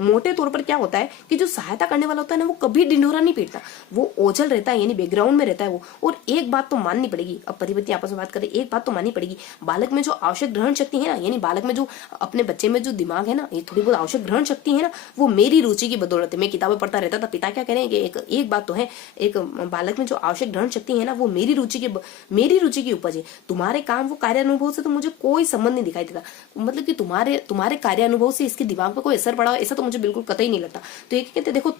मोटे तौर पर क्या होता है कि जो सहायता करने वाला होता है ना, वो कभी ढिंढोरा नहीं पीटता, वो ओझल रहता है, यानी बैकग्राउंड में रहता है वो। और एक बात तो माननी पड़ेगी, अब पति पत्नी आपस में बात करें, एक बात तो माननी पड़ेगी, बालक में जो आवश्यक ग्रहण शक्ति है ना, यानी बालक में जो अपने बच्चे में जो दिमाग है ना, ये थोड़ी बहुत आवश्यक ग्रहण शक्ति है ना, वो मेरी रुचि की बदौलत है। मैं किताबें पढ़ता रहता था, पिता क्या कह रहे हैं कि एक बात तो है, एक बालक में जो आवश्यक ग्रहण शक्ति है ना, वो मेरी रुचि की उपज है। तुम्हारे काम वो कार्य अनुभव से तो मुझे कोई संबंध नहीं दिखाई देता, मतलब कि तुम्हारे कार्य अनुभव से इसके दिमाग पर कोई असर पड़ा ऐसा तो मुझे बिल्कुल कतई नहीं लगता। तो ये कहते हैं, देखो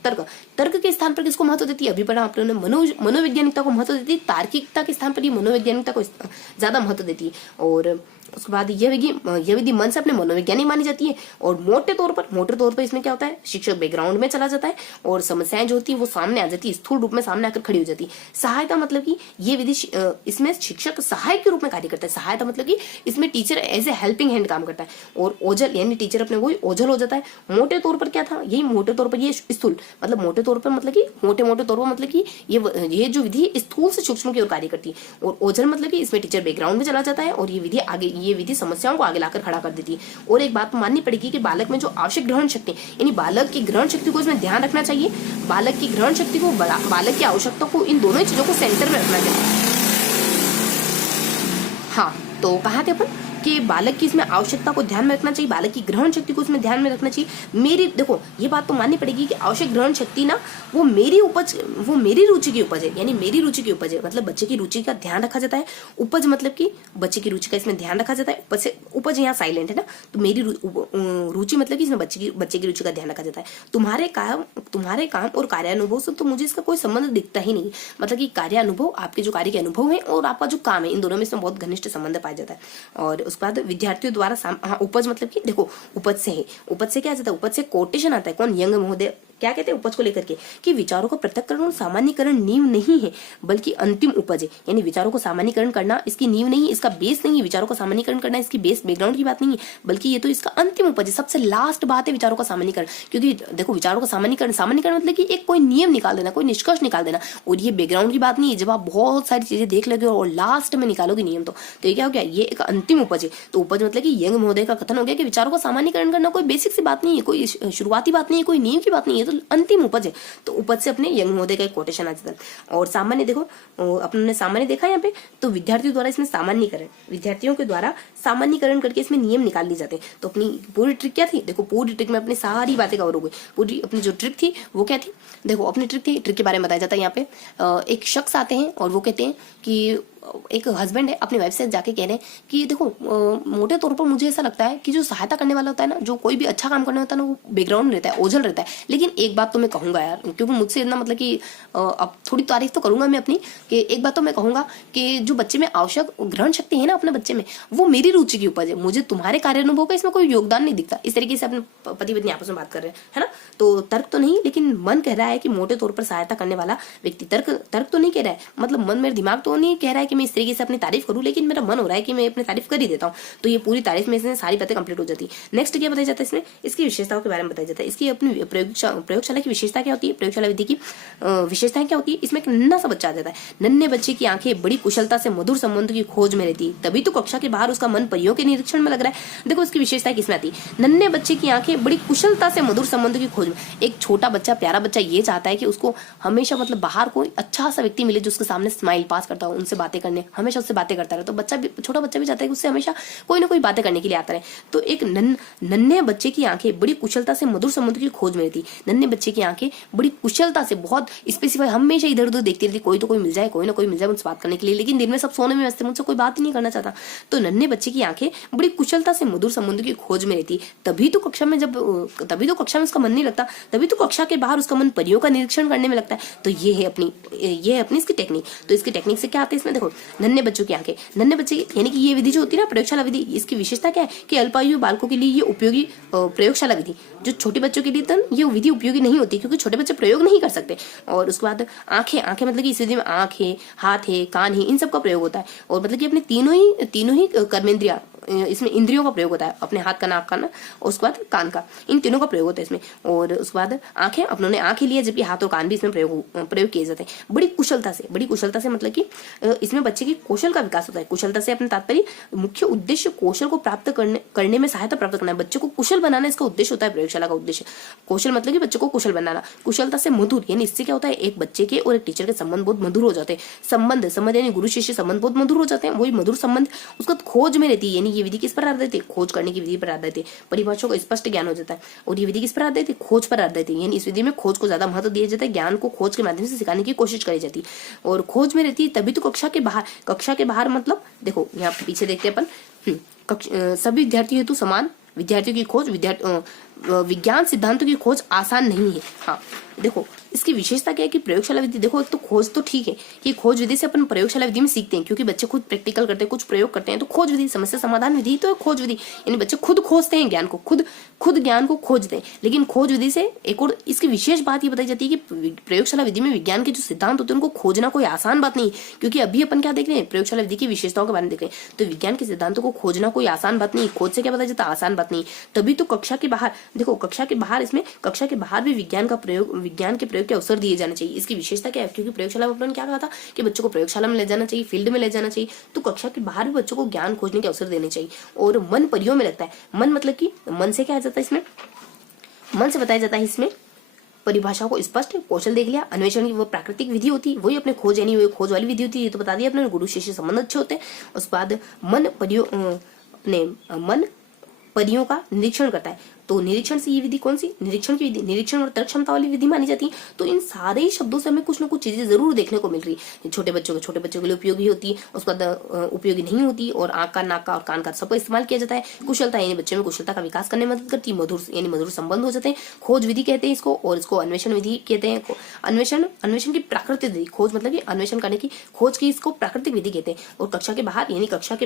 तर्क के स्थान पर किसको महत्व देती है, अभी पढ़ा आप लोगों ने, मनोवैज्ञानिकता को महत्व देती है, तार्किकता के स्थान पर ये मनोवैज्ञानिकता को ज्यादा महत्व देती है। और उसके बाद यह विधि मन से अपने मनोवैज्ञानिक मानी जाती है। और मोटे तौर पर इसमें क्या होता है, शिक्षक बैकग्राउंड में चला जाता है और समस्याएं जो होती है वो सामने आ जाती है, स्थूल रूप में सामने आकर खड़ी हो जाती है। सहायता मतलब कि ये विधि इसमें शिक्षक सहायक के रूप में कार्य करता है। सहायता मतलब कि इसमें teacher as a helping hand काम करता है। और ओझल यानी टीचर अपने वही ओझल हो जाता है। मोटे तौर पर क्या था, यही मोटे तौर पर ये स्थूल मतलब मोटे तौर पर मतलब कि मोटे तौर पर मतलब कि ये जो विधि स्थूल से सूक्ष्म की ओर कार्य करती है। और ओझल मतलब कि इसमें टीचर बैकग्राउंड में चला जाता है और ये विधि समस्याओं को आगे लाकर खड़ा कर देती है। और एक बात माननी पड़ेगी कि बालक में जो आवश्यक ग्रहण शक्ति यानी बालक की ग्रहण शक्ति को इसमें ध्यान रखना चाहिए। बालक की ग्रहण शक्ति को बालक की आवश्यकता को, इन दोनों चीजों को सेंटर में रखना चाहिए। हाँ, तो कहा थे अपन कि बालक की इसमें आवश्यकता को ध्यान में रखना चाहिए, बालक की ग्रहण शक्ति को इसमें ध्यान में रखना चाहिए। मेरी देखो ये बात तो माननी पड़ेगी कि आवश्यक ग्रहण शक्ति ना वो मेरी रुचि की उपज है, यानी मेरी रुचि की उपज है, मतलब बच्चे की रुचि का ध्यान रखा जाता है। उपज मतलब कि बच्चे की रुचि का इसमें ध्यान रखा जाता है। उपज यहाँ साइलेंट है ना, तो मेरी रुचि मतलब कि इसमें बच्चे की रुचि का ध्यान रखा जाता है। तुम्हारे काम और कार्यानुभव से तो मुझे इसका कोई संबंध दिखता ही नहीं, मतलब कि कार्यानुभव आपके जो कार्य के अनुभव है और आपका जो काम है, इन दोनों में इसमें बहुत घनिष्ठ संबंध पाया जाता है। और उसके बाद विद्यार्थियों द्वारा उपज मतलब कि देखो उपज से क्या आता है, उपज से कोटेशन आता है। कौन, यंग महोदय क्या कहते हैं उपज को लेकर के कि विचारों का पृथक्करण और सामान्यीकरण नींव नहीं है बल्कि अंतिम उपज है। यानी विचारों को सामान्यीकरण करना इसकी नींव नहीं, इसका बेस नहीं है। विचारों का सामान्यीकरण करना इसकी बेस बैकग्राउंड की बात नहीं है, बल्कि ये तो इसका अंतिम उपज है, सबसे लास्ट बात है विचारों का सामान्यीकरण। क्योंकि देखो विचारों का सामान्यीकरण मतलब कि एक कोई नियम निकाल देना, कोई निष्कर्ष निकाल देना, और ये बैकग्राउंड की बात नहीं है। जब आप बहुत सारी चीजें देख लोगे और लास्ट में निकालोगे नियम, तो ये क्या हो गया, ये एक अंतिम उपज है। तो उपज मतलब कि यंग महोदय का कथन हो गया कि विचारों का सामान्यीकरण करना कोई बेसिक सी बात नहीं है, कोई शुरुआती बात नहीं है, कोई नियम की बात नहीं है, तो अंतिम उपज है। तो उपज से अपने यंग महोदय का एक कोटेशन आ जाता है। और सामान्य देखो, अपने सामान्य देखा यहाँ पे, तो विद्यार्थियों द्वारा इसमें विद्यार्थियों के द्वारा सामान्यीकरण करके इसमें नियम निकाल लिए जाते हैं। तो अपनी पूरी ट्रिक क्या थी, देखो पूरी ट्रिक में अपनी सारी बातें कवर हो गई। पूरी अपनी जो ट्रिक थी वो क्या थी, देखो अपनी ट्रिक के बारे में बताया जाता है यहाँ पे। एक शख्स आते हैं और वो कहते हैं कि एक हस्बैंड है अपनी वाइफ से जाके कह रहे हैं कि देखो मोटे तौर पर मुझे ऐसा लगता है कि जो सहायता करने वाला होता है ना, जो कोई भी अच्छा काम करने होता है ना, वो बैकग्राउंड में रहता है, ओझल रहता है। लेकिन एक बात तो मैं कहूंगा यार, क्योंकि मुझसे इतना मतलब कि अब थोड़ी तारीफ तो करूंगा मैं अपनी, कि एक बात तो मैं कहूंगा कि जो बच्चे में आवश्यक ग्रहण शक्ति है ना अपने बच्चे में, वो मेरी रुचि की उपज है। मुझे तुम्हारे कार्य अनुभव का इसमें कोई योगदान नहीं दिखता। इस तरीके से अपने पति पत्नी आपस में बात कर रहे हैं, है ना। तो तर्क तो नहीं, लेकिन मन कह रहा है कि मोटे तौर पर सहायता करने वाला व्यक्ति, तर्क तो नहीं कह रहा है, मतलब मन, मेरा दिमाग तो नहीं कह रहा है कि मैं इस तरीके से अपनी तारीफ करूं, लेकिन मेरा मन हो रहा है कि मैं अपनी तारीफ कर ही देता हूं। तो ये पूरी तारीफ में इसमें सारी बातें कंप्लीट हो जाती है। नेक्स्ट क्या बताया जाता है इसमें, इसकी विशेषताओं के बारे में बताया जाता है। इसकी अपनी प्रयोगशाला की विशेषता क्या होती है, प्रयोगशाला विधि की विशेषताएं क्या होती है। इसमें एक नन्हा सा बच्चा आ जाता है। नन्हे बच्चे की आंखें बड़ी कुशलता से मधुर संबंध की खोज में रहती है, तभी तो कक्षा के बाहर उसका मन परियों के निरीक्षण में लग रहा है। देखो इसकी विशेषता किसमें आती है, नन्हे बच्चे की आंखें बड़ी कुशलता से मधुर संबंध की खोज में। एक छोटा बच्चा, प्यारा बच्चा ये चाहता है कि उसको हमेशा मतलब बाहर कोई अच्छा सा व्यक्ति मिले जो उसके सामने स्माइल पास करता हो, उनसे बातें करने, हमेशा उससे बातें करता रहे। तो छोटा बच्चा भी चाहता है कि उससे हमेशा कोई ना कोई बातें करने के लिए आता रहे। तो एक नन्हे बच्चे की आंखें बड़ी कुशलता से मधुर संबंध की खोज में रहती। नन्हे बच्चे की आंखें बड़ी कुशलता से, बहुत स्पेसिफाई, हमेशा इधर उधर देखती रहती, कोई तो कोई मिल जाए, कोई ना कोई मिल जाए मुझसे बात करने के लिए। लेकिन दिन में सब सोने में व्यस्त है, मुझसे कोई बात ही नहीं करना चाहता। तो नन्हे बच्चे की आंखें बड़ी कुशलता से मधुर संबंध की खोज में रहती। तभी तो कक्षा में उसका मन नहीं लगता, तभी तो कक्षा के बाहर उसका मन परियों का निरीक्षण करने में लगता है। तो ये है अपनी इसकी टेक्निक। तो इसकी टेक्निक से क्या आता है इसमें, देखो नन्हे बच्चों की आंखें, नन्हे बच्चे यानी कि ये विधि जो होती है ना प्रयोगशाला विधि, इसकी विशेषता क्या है कि अल्पायु बालकों के लिए ये उपयोगी प्रयोगशाला विधि, जो छोटे बच्चों के लिए तो ये विधि उपयोगी नहीं होती, क्योंकि छोटे बच्चे प्रयोग नहीं कर सकते। और उसके बाद आंखें मतलब कि इस विधि में आंख है, हाथ है, कान है, इन सब का प्रयोग होता है। और मतलब कि अपने तीनों ही कर्मेंद्रिया इसमें इंद्रियों का प्रयोग होता है, अपने हाथ का, नाक का ना, और उसके बाद कान का, इन तीनों का प्रयोग होता है इसमें। और उसके बाद आंखें, अपनों आंख ही लिया, जबकि हाथ और कान भी इसमें प्रयोग किए जाते हैं बड़ी कुशलता से। मतलब कि इसमें बच्चे की कौशल का विकास होता है। कुशलता से अपने तात्पर्य मुख्य उद्देश्य कौशल को प्राप्त करने में सहायता प्राप्त करना है। बच्चे को कुशल बनाना इसका उद्देश्य होता है, प्रयोगशाला का उद्देश्य। कौशल मतलब कि बच्चे को कुशल बनाना। कुशलता से मधुर, यानी इससे क्या होता है, एक बच्चे के और एक टीचर के संबंध बहुत मधुर हो जाते हैं। संबंध यानी गुरु शिष्य संबंध बहुत मधुर हो जाते हैं। वही मधुर संबंध उसका खोज में रहती है, यानी ये विधि किस पर आधारित है, खोज करने की विधि पर आधारित है। परिभाषाओं का स्पष्ट ज्ञान हो जाता है। और ये विधि किस पर आधारित है, खोज पर आधारित है। यानी इस विधि में खोज को ज्यादा महत्व दिया जाता है, ज्ञान को खोज के माध्यम से सिखाने की कोशिश करी जाती है। और खोज में रहती है तभी तो कक्षा के बाहर मतलब देखो यहाँ पीछे देखते हैं अपन, सभी विद्यार्थियों हेतु समान, विद्यार्थियों की खोज, विज्ञान सिद्धांतों की खोज आसान नहीं है। हाँ देखो इसकी विशेषता क्या है कि प्रयोगशाला विधि, देखो एक तो खोज तो ठीक है कि खोज विधि से अपन प्रयोगशाला विधि में सीखते हैं, क्योंकि बच्चे खुद प्रैक्टिकल करते हैं, कुछ प्रयोग करते हैं। तो खोज विधि, समस्या समाधान विधि तो खोज विधि, यानी बच्चे खुद खोजते हैं ज्ञान को, खुद ज्ञान को खोजते हैं। लेकिन खोज विधि से एक और इसकी विशेष बात ये बताई जाती है कि प्रयोगशाला विधि में विज्ञान के जो सिद्धांत होते हैं उनको खोजना कोई आसान बात नहीं, क्योंकि अभी अपन क्या देख रहे हैं, प्रयोगशाला विधि की विशेषताओं के बारे में देख रहे हैं। तो विज्ञान के सिद्धांतों को खोजना कोई आसान बात नहीं। खोज से क्या पता चलता, आसान बात नहीं। तभी तो कक्षा के बाहर, देखो कक्षा के बाहर भी विज्ञान के प्रयोग के अवसर दिए जाने चाहिए। इसकी विशेषता क्या है, क्योंकि प्रयोगशाला में अपन क्या कहा था कि बच्चों को प्रयोगशाला में ले जाना चाहिए, फील्ड में ले जाना चाहिए। तो कक्षा के बाहर भी बच्चों को ज्ञान खोजने के अवसर देने चाहिए। और मन परियों में लगता है। मन मतलब कि मन से क्या आ जाता है इसमें, मन से बताया जाता है इसमें परिभाषाओं को स्पष्ट, कौशल देख लिया, अन्वेषण की वो प्राकृतिक विधि होती है, वही अपने खोज यानी वही खोज वाली विधि होती है। ये तो बता दिया अपने, गुरु शिष्य संबंध अच्छे होते हैं। उसके बाद मन परियों का निरीक्षण करता है। तो निरीक्षण से ये विधि कौन सी, निरीक्षण की विधि, निरीक्षण और तर्क क्षमता वाली विधि मानी जाती है। तो इन सारे ही शब्दों से हमें कुछ ना कुछ चीजें जरूर देखने को मिल रही है। छोटे बच्चों के लिए उपयोगी होती है, उसके बाद उपयोगी नहीं होती। और आंख का, नाक का और कान का सबका इस्तेमाल किया जाता है। कुशलता यानी बच्चे में कुशलता का विकास करने में मदद करती है। मधुर संबंध हो जाते हैं। खोज विधि कहते हैं इसको, और इसको अन्वेषण विधि कहते हैं। अन्वेषण की प्राकृतिक विधि, खोज मतलब कि अन्वेषण करने की, खोज की इसको प्राकृतिक विधि कहते हैं। और कक्षा के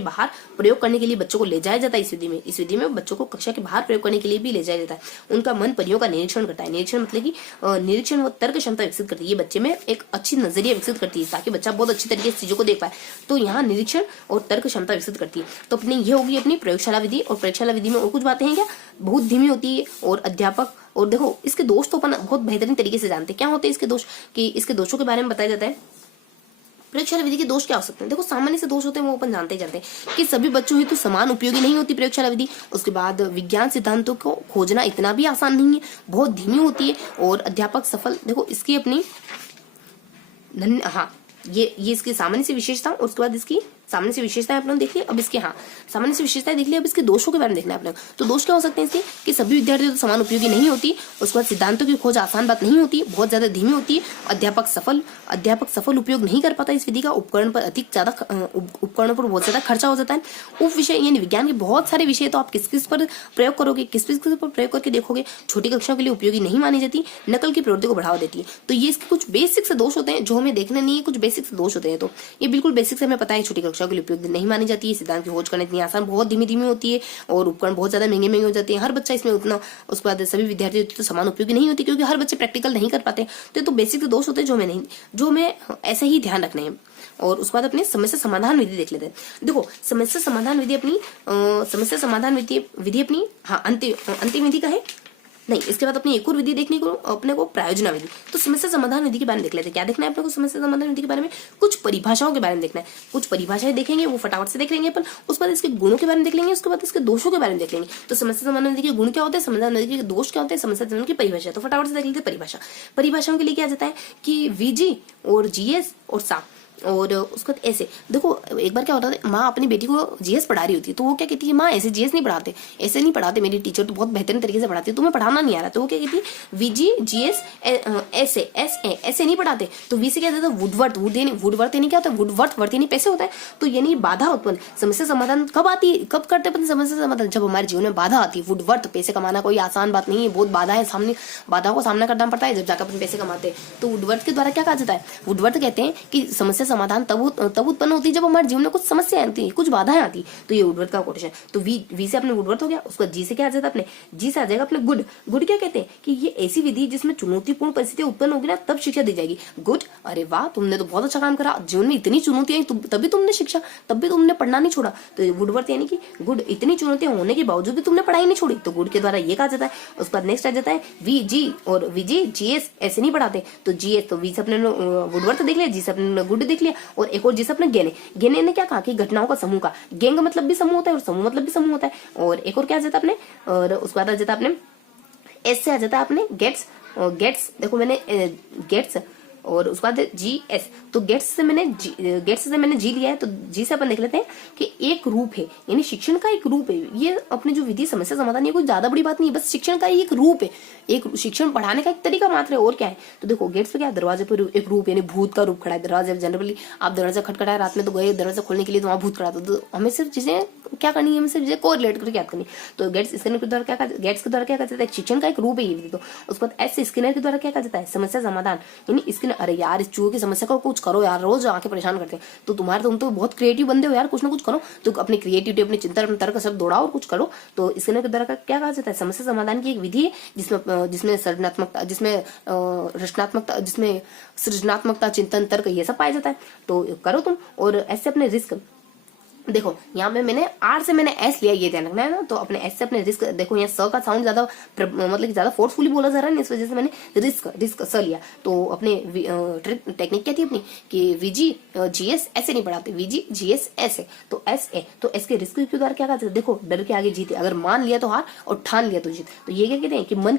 बाहर प्रयोग करने के लिए बच्चों को ले जाया जाता है। इस विधि में बच्चों को कक्षा के बाहर प्रयोग करने के लिए भी ले जाया जाता है। उनका मन परियों का निरीक्षण करता है। निरीक्षण मतलब कि निरीक्षण व तर्क क्षमता विकसित करती है। ये बच्चे में एक अच्छी नजरिया विकसित करती है, ताकि बच्चा बहुत अच्छी तरीके से चीजों को देख पाए। तो यहाँ निरीक्षण और तर्क क्षमता विकसित करती है। तो अपनी ये होगी अपनी प्रयोगशाला विधि। और प्रयोगशाला विधि में और कुछ बातें हैं क्या, बहुत धीमी होती है। और अध्यापक, और देखो इसके दोष तो अपन बहुत बेहतरीन तरीके से जानते हैं। क्या होते हैं इसके दोष, कि इसके दोषों के बारे में बताया जाता है। प्रयोगशाला विधि के दोष क्या हो सकते हैं, देखो सामान्य से दोष होते हैं वो अपन जानते ही जाते हैं कि सभी बच्चों हेतु समान उपयोगी नहीं होती प्रयोगशाला विधि। उसके बाद विज्ञान सिद्धांतों को खोजना इतना भी आसान नहीं है, बहुत धीमी होती है। और अध्यापक सफल, देखो इसकी अपनी हाँ ये इसकी सामान्य सी विशेषता। और उसके बाद इसकी सामान्य सी विशेषताएं अपने देख लिया। अब इसके सामान्य सी विशेषताएं देख लिया। अब इसके दोषों के बारे में देखना है अपने। तो दोष क्या हो सकते हैं इसके, कि सभी विद्यार्थी तो समान उपयोगी नहीं होती। उसके बाद सिद्धांतों की खोज आसान बात नहीं होती, बहुत ज्यादा धीमी होती है। अध्यापक सफल उपयोग नहीं कर पाता इस विधि का। उपकरणों पर बहुत ज्यादा खर्चा हो जाता है। उप विषय यानी विज्ञान के बहुत सारे विषय तो आप किस पर प्रयोग करोगे, किस पर प्रयोग करके देखोगे, छोटी कक्षाओं के लिए उपयोगी नहीं मानी जाती। नकल की प्रवृत्ति को बढ़ावा देती है। तो ये इसके कुछ बेसिक से दोष होते हैं जो हमें देखने नहीं है, कुछ बेसिक से दोष होते हैं। तो ये बिल्कुल बेसिक से हमें पता है, छोटी कक्षाओं के लिए उपयोगी नहीं मानी जाती है। सिद्धांत की खोज करना इतनी आसान, बहुत धीमी होती है। और उपकरण बहुत ज्यादा महंगे हो जाते हैं। हर बच्चा इसमें उतना, उसके बाद सभी विद्यार्थी तो समान उपयोगी नहीं होती, क्योंकि हर बच्चे प्रैक्टिकल नहीं कर पाते। तो बेसिक दोष होते हैं जो हमें ऐसे ही ध्यान रखने हैं। और उसके बाद अपनी समस्या समाधान विधि देख लेते हैं। देखो समस्या समाधान विधि अपनी अपनी अंतिम विधि का है नहीं। इसके बाद अपनी एक और विधि देखने को अपने को प्रायोजना विधि। तो समस्या समाधान विधि के बारे में देख लेते हैं। क्या देखना है अपने को समस्या समाधान विधि के बारे में, कुछ परिभाषाओं के बारे में देखना है। कुछ परिभाषाएं देखेंगे, वो फटाफट से देख लेंगे अपन। उसके बाद इसके गुणों के बारे में देख लेंगे। उसके बाद इसके दोषों के बारे में देख लेंगे। तो समस्या समाधान विधि के गुण क्या होते हैं, समाधान विधि के दोष क्या होते हैं, समस्या समाधान की परिभाषा। तो फटाफट से देख लेते हैं परिभाषाओं के लिए क्या जाता है कि वीजी और जीएस और सा। और उसको ऐसे देखो, एक बार क्या होता है, माँ अपनी बेटी को जीएस पढ़ा रही होती है। तो वो क्या कहती है, माँ ऐसे जीएस नहीं पढ़ाते, ऐसे नहीं पढ़ाते, मेरी टीचर तो बहुत बेहतरीन तरीके से पढ़ाती है, तुम्हें पढ़ाना नहीं आ रहा। तो वो क्या कहती है, वीजी जीएस ऐसे नहीं पढ़ाते। तो वी से क्या होता है, वुडवर्थ यानी क्या होता है, वुडवर्थ यानी पैसे होता है। तो यानी बाधा उत्पन्न, समस्या समाधान कब आती है, कब करते हैं समस्या समाधान, जब हमारे जीवन में बाधा आती है। वुडवर्थ, पैसे कमाना कोई आसान बात नहीं है, बहुत बाधाओं को सामना करना पड़ता है जब जाकर अपन पैसे कमाते हैं। तो वुडवर्थ के द्वारा क्या कहा जाता है, वुडवर्थ कहते हैं कि समस्या समाधान तब उत्पन्न होती है जब हमारे जीवन में कुछ समस्याएं आती है, कुछ बाधाएं आती। तो ये वुडवर्थ का कोटेशन। तो वी से अपने वुडवर्थ हो गया, उसका जी से क्या आ जाता है अपने, जी से आ जाएगा अपने गुड। गुड क्या कहते हैं कि ये ऐसी विधि जिसमें चुनौतीपूर्ण परिस्थितियां उत्पन्न होगी ना तब शिक्षा दी जाएगी। गुड, अरे वाह तुमने तो बहुत अच्छा काम करा, जीवन में इतनी चुनौतियां तभी तुमने शिक्षा, तब भी तुमने पढ़ना नहीं छोड़ा। तो वुडवर्थ यानी कि गुड, इतनी चुनौतियां होने के बावजूद भी तुमने पढ़ाई नहीं छोड़ी, तो गुड के द्वारा ये कहा जाता है। उसके बाद नेक्स्ट आ जाता है वी जी, और वी जी जी एस ऐसे नहीं पढ़ाते। तो जी एस, तो वी से अपने वुडवर्थ देख लिया, जी से अपने गुड देख लिया, और एक और जी से अपने गेने। गेने ने क्या कहा कि घटनाओं का समूह का, गेंग मतलब भी समूह होता है और समूह मतलब भी समूह होता है। और एक और क्या आ जाता है अपने, और उसके बाद आ जाता है अपने एस से आ जाता है अपने गेट्स। गेट्स देखो मैंने गेट्स, और उसके बाद जी एस, तो गेट्स से मैंने जी लिया है। तो जी से अपन देख लेते हैं कि एक रूप है, यानी शिक्षण का एक रूप है। ये अपने जो विधि समस्या समाधान, ये कोई ज्यादा बड़ी बात नहीं है, बस शिक्षण का एक रूप है, एक शिक्षण पढ़ाने का एक तरीका मात्र है, और क्या है। तो देखो गेट्स पे क्या, दरवाजे पर एक रूप यानी भूत का रूप खड़ा है। दरवाजे जनरली आप दरवाजा खटखटाए रात में तो गए दरवाजा खोलने के लिए, तो वहां भूत खड़ा था। तो हमें सिर्फ चीजें क्या करनी है, हमें सिर्फ चीजें कोरिलेट करके याद करनी। तो गेट्स स्किनर के द्वारा क्या, गेट्स के द्वारा क्या कहा जाता है, शिक्षण का एक रूप है ये विधि। तो उसके बाद एस स्किनर के द्वारा क्या कहा जाता है, समस्या समाधान, यानी स्किनर, अरे यार इस चूहे की समस्या को कुछ करो यार, रोज आके परेशान करते हैं। तो तुम तो बहुत क्रिएटिव बंदे हो यार, कुछ ना कुछ करो। तो अपनी क्रिएटिविटी, अपने चिंतन, अपने तर्क सब दौड़ाओ और कुछ करो। तो स्किनर के द्वारा क्या कहा जाता है, समस्या समाधान की एक विधि है जिसमें सृजनात्मकता, जिसमें रचनात्मकता, जिसमें सृजनात्मकता, चिंतन, तर्क ये सब पाया जाता है। तो करो तुम। और ऐसे अपने रिस्क, देखो यहाँ पे मैंने आर से मैंने एस लिया, ये ध्यान रखना है ना। तो अपने एस से अपने रिस्क, देखो यहाँ स का साउंड ज्यादा मतलब कि ज्यादा फोर्सफुली बोला जा रहा है, इस वजह से मैंने रिस्क स लिया। तो अपने टेक्निक क्या थी अपनी कि वीजी जीएस ऐसे नहीं पढ़ाते, वीजी जीएस ऐसे। तो एस ए, तो एस के रिस्क के द्वारा क्या कहते हैं, देखो डर के आगे जीत है, अगर मान लिया तो हार और ठान लिया तो जीत। तो ये क्या कहते हैं कि मन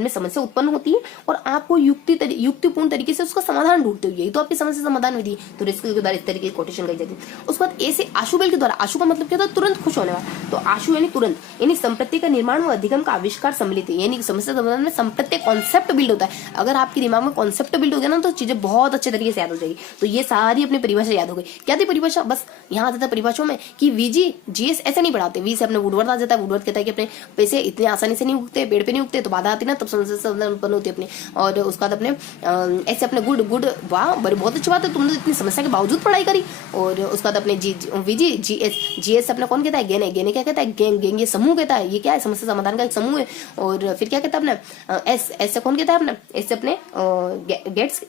में समस्या उत्पन्न होती है और आपको युक्तिपूर्ण तरीके से उसका समाधान ढूंढते हो, यही तो आपकी समस्या समाधान विधि। तो रिस्क के द्वारा इस तरीके की कोटेशन कही जाती है। उसके बाद ए से आशुबेल के द्वारा, आशु का मतलब क्या होता है, तुरंत खुश होने वाला। तो आशु यानी तुरंत, यानी संप्रति का निर्माण व अधिगम का आविष्कार सम्मिलित है, यानी समस्या समाधान में संप्रति कॉन्सेप्ट बिल्ड होता है। अगर आपके दिमाग में कॉन्सेप्ट बिल्ड हो गया ना तो चीजें बहुत अच्छे तरीके से याद हो जाएगी। तो ये सारी अपनी परिभाषा याद हो गई। क्या थी परिभाषा, बस यहाँ आ जाता है परिभाषाओं में कि वीजी जीएस ऐसे नहीं पढ़ाते। वी से अपने वुडवर्थ आ जाता है। वुडवर्थ कहता है कि अपने पैसे इतने आसानी से नहीं उगते, पेड़ पे नहीं उगते, तो बाधा आती ना तब समस्या समाधान उत्पन्न होती है अपनी। और उसके बाद अपने ऐसे अपने गुड, वाह बहुत अच्छी बात है, तुमने इतनी समस्या के बावजूद पढ़ाई करी। और उसके बाद अपने वीजी जीएस अपना कौन कहता है, गेने। गेने क्या कहता है, गेंग ये समूह कहता है, ये क्या है, समस्या समाधान का एक समूह है। और फिर क्या कहता है अपना एस से कौन कहता है अपना, एस से अपने गेट्स,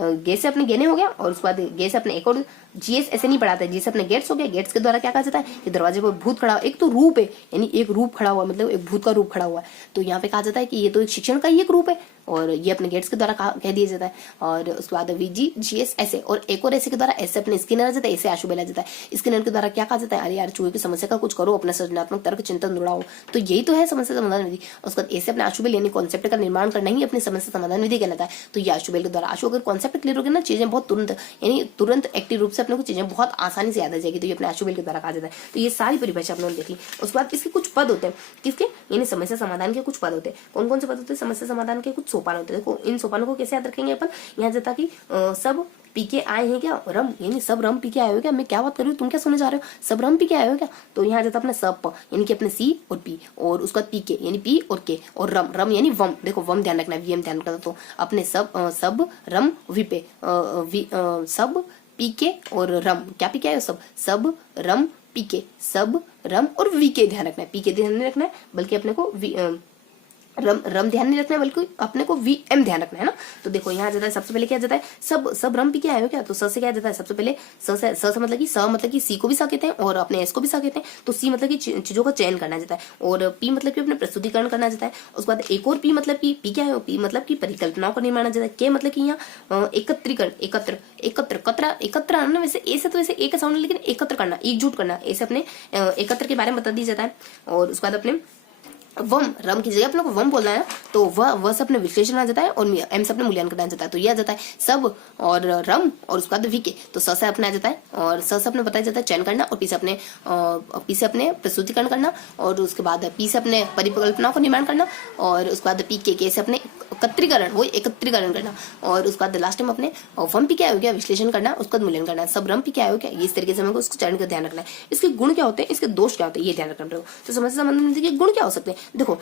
गे से अपने गेने हो गया। और उसके बाद गे से अपने एक और जीएस ऐसे नहीं पढ़ाता है, जी से अपने गेट्स हो गया। गेट्स के द्वारा क्या कहा जाता है कि दरवाजे पर भूत खड़ा, एक तो रूप है, यानी एक रूप खड़ा हुआ, मतलब एक भूत का रूप खड़ा हुआ है। तो यहाँ पे कहा जाता है कि ये तो एक शिक्षण का ही एक रूप है, और ये अपने गेट्स के द्वारा कह दिया जाता है। और उसके बाद वीजी जीएस ऐसे, और एक और ऐसे के द्वारा ऐसे अपने स्किनर आ जाता है, ऐसे आशुबेल आ जाता है। स्किनर के द्वारा क्या कहा जाता है, अरे यार चूहे की समस्या का कुछ करो, अपना सृजनात्मक तर्क चिंतन दौड़ाओ। तो यही तो है समस्या समाधान विधि। उसके बाद ऐसे अपने आशुबेल यानी कॉन्सेप्ट का निर्माण करना ही अपनी समस्या समाधान विधि कहलाता है। तो ये आशुबेल के द्वारा, आशु अगर कॉन्सेप्ट क्लियर हो गया ना, चीजें बहुत तुरंत एक्टिव रूप से अपने को चीजें बहुत आसानी से याद आ जाएगी। तो ये अपने आशुबेल के द्वारा कहा जाता है। तो ये सारी परिभाषा अपने देख ली। उसके बाद इसके कुछ पद होते हैं, किसके, यानी समस्या समाधान के कुछ पद होते हैं। कौन कौन से पद होते हैं, समस्या समाधान के कुछ सोपान होते हैं। देखो इन सोपानों को कैसे याद रखेंगे अपन, यहाँ जाता कि सब पी के आए हैं क्या, रम, यानी सब रम पी के आए हो क्या, मैं क्या बात कर रही हूँ, तुम क्या सुनने जा रहे हो, सब रम पी के आए हो क्या। तो यहाँ जाता अपना सब प, यानी कि अपने सी और पी, और उसका पी के यानी पी और के, और रम यानी वम, देखो वम ध्यान रखना है, वीएम ध्यान रखना। तो अपने सब रम विपे, सब पी के और रम, क्या पी के आए हो, सब रम पी के, सब रम और वी के ध्यान रखना है। पी के ध्यान नहीं रखना है, बल्कि अपने को रम ध्यान नहीं रखना है, बल्कि अपने को वी एम ध्यान रखना है ना। तो देखो यहाँ जाता है, सबसे पहले क्या जाता है, सब रम पी के आए हो क्या। तो स से क्या जाता है, सबसे पहले स मतलब कि सी को भी सा कहते हैं और अपने एस को भी सा कहते हैं। तो सी मतलब कि चीजों का चयन करना जाता है, और पी मतलब कि अपने प्रस्तुतिकरण करना जाता है। उसके बाद एक और पी मतलब कि पी क्या है, पी मतलब कि परिकल्पनाओं का निर्माण जाता है। के मतलब कि यहाँ एकत्रीकरण, एकत्र आना, वैसे ए से तो वैसे ए का साउंड, लेकिन एकत्र करना, एकजुट करना, ऐसे अपने एकत्र के बारे में बता दिया जाता है। और उसके बाद अपने वम, रम की जगह अपने को वम बोलना है, तो वह से अपने विश्लेषण आ जाता है, और एम से अपने मूल्यांकन आ जाता है। तो यह आ जाता है सब और रम, और उसके बाद विके, तो स से अपने आ जाता है, और स से अपने बताया जाता है चयन करना, और पी से अपने प्रस्तुतिकरण करना, और उसके बाद पी से अपने परिकल्पनाओं का निर्माण करना, और उसके बाद पी के से अपने एकत्रीकरण करना। और उसके बाद लास्ट टाइम अपने फॉर्म पे क्या हो गया, विश्लेषण करना, उसका मूल्यांकन करना। सब रम पे क्या हो गया, ये इस तरीके से हमको उसको चरण का ध्यान रखना है। इसके गुण क्या होते हैं, इसके दोष क्या होते हैं, ये ध्यान रखना पड़ेगा। तो समस्या संबंध के गुण क्या हो सकते हैं, देखो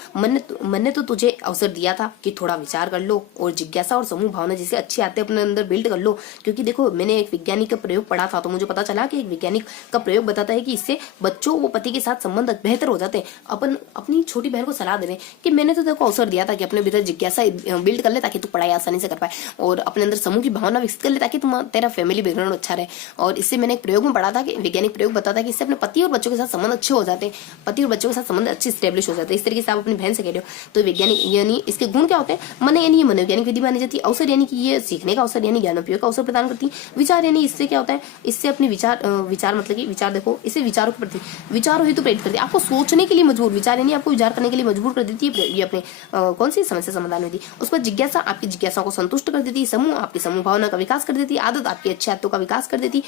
मैंने तो तुझे अवसर दिया था कि थोड़ा विचार कर लो और जिज्ञासा और समूह भावना जिसे अच्छी आते अपने अंदर बिल्ड कर लो। क्योंकि देखो मैंने एक वैज्ञानिक का प्रयोग पढ़ा था, तो मुझे पता चला कि एक वैज्ञानिक का प्रयोग बताता है कि इससे बच्चों व पति के साथ संबंध बेहतर हो जाते हैं। अपन अपनी छोटी बहन को सलाह दे रहे हैं कि मैंने तो देखो अवसर दिया था कि अपने भीतर जिज्ञासा बिल्ड कर ले ताकि तू पढ़ाई आसानी से कर पाए और अपने अंदर समूह की भावना विकसित कर ले ताकि तेरा फैमिली बैकग्राउंड अच्छा रहे। और इससे मैंने एक प्रयोग में पढ़ा था कि वैज्ञानिक प्रयोग बताता है कि इससे अपने पति और बच्चों के साथ संबंध अच्छे हो जाते हैं, पति और बच्चों के साथ संबंध अच्छे स्टेब्लिश हो जाते हैं। इस तरीके से आप अपनी बहन से कह रहे हो। तो वैज्ञानिक यानी इसके गुण क्या होते हैं, मन यानी मनोवैज्ञानिक विधि मानी जाती है। अवसर यानी कि ये सीखने का अवसर यानी ज्ञानोपयोग का अवसर प्रदान करती है। विचार यानी इससे क्या होता है, इससे अपने विचार मतलब कि विचार देखो इससे विचारों के प्रति विचारों हेतु प्रेरित करती है, आपको सोचने के लिए मजबूर, विचार यानी आपको विचार करने के लिए मजबूर कर देती है ये अपने कौन सी समस्या समाधान में दी। उसके बाद जिज्ञासा आपकी जिज्ञासा को संतुष्ट कर देती है। समूह आपकी समूह भावना का विकास कर देती है। आदत आपकी अच्छी आदतों का विकास कर देती है।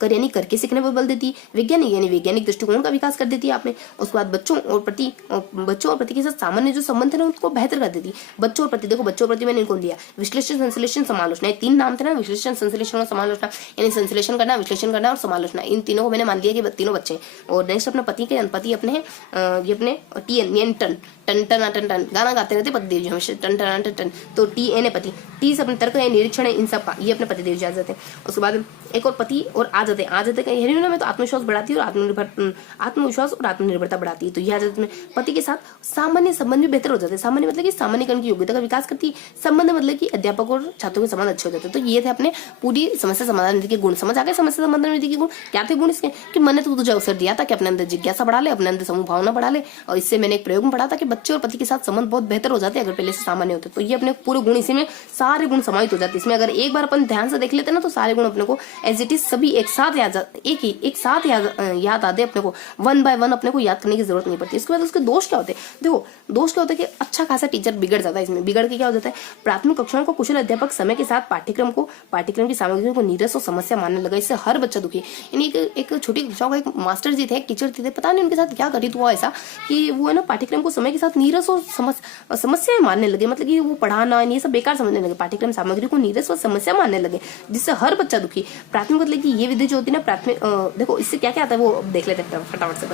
कर यानी करके सीखने पर बल देती है। वैज्ञानिक यानी वैज्ञानिक दृष्टिकोण का विकास कर देती है आपने। उसके बाद बच्चों और प्रति के साथ सामान्य जो संबंध है उनको बेहतर कर देती है। बच्चों और प्रति देखो बच्चों और प्रति मैंने इनको दिया, विश्लेषण संश्लेषण समालोचना, ये 3 नाम थे ना, विश्लेषण संश्लेषण और समालोचना, यानी संश्लेषण करना, विश्लेषण करना और समालोचना। इन तीनों को मैंने मान लिया कि तीनों बच्चे। और नेक्स्ट अपने पति अपने ये अपने TN टन टन टन टन टन गाना गाते रहते पतिदेव जी हमेशा टन टन टन टन। तो TN है पति, T से अपने तर्क है, निरीक्षण है, इन सब का ये अपने पतिदेव जी आ जाते हैं। उसके बाद एक और पति और आ जाते का हेरोइन में तो आत्मविश्वास बढ़ाती है और आत्मविश्वास और आत्मनिर्भरता बढ़ाती है। तो यह आ जाते पति के साथ सामान्य संबंध भी बेहतर हो जाते हैं। सामान्य मतलब कि सामान्यकरण की योग्यता का विकास करती है। संबंध मतलब कि अध्यापक और छात्रों के संबंध अच्छे हो जाते हैं। तो ये थे अपने पूरी समस्या समाधान विधि के गुण। समझ आ गए समस्या समाधान विधि के गुण क्या थे। गुण इसके कि मैंने तो तुझे अवसर दिया था कि अपने अंदर जिज्ञासा बढ़ा ले, अपने अंदर समूह भावना बढ़ा ले। और इससे मैंने एक प्रयोग में पढ़ा था कि बच्चे और पति के साथ संबंध बहुत बेहतर हो जाते हैं अगर पहले से सामान्य होते। तो ये अपने पूरे गुण इसी में सारे गुण समाहित हो जाते हैं। इसमें अगर एक बार अपन ध्यान से देख लेते ना तो सारे गुण अपने को एज इट इज सभी एक साथ याद आते अपने को, 1 बाय 1 अपने को याद करने की जरूरत नहीं पड़ती। इसके बाद उसके दोष क्या होते हैं, देखो दोष क्या होता है कि अच्छा खासा टीचर बिगड़ जाता है। इसमें बिगड़ के क्या हो जाता है, प्राथमिक कक्षाओं को कुशल अध्यापक समय के साथ पाठ्यक्रम की सामग्री को नीरस और समस्या मानने लगा। इससे हर बच्चा दुखी। यानी एक छोटी कक्षाओं का एक मास्टर जी थे, एक टीचर थे, पता नहीं उनके साथ क्या घटित हुआ ऐसा कि वो है ना पाठ्यक्रम को समय के साथ नीरस और समस्या मानने लगे। मतलब कि वो पढ़ाना ये सब बेकार समझने लगे, पाठ्यक्रम सामग्री को नीरस और समस्या मानने लगे, जिससे हर बच्चा दुखी। प्राथमिक मतलब कि ये विधि जो होती है ना प्राथमिक, देखो इससे क्या क्या आता है वो देख लेते हैं फटाफट से।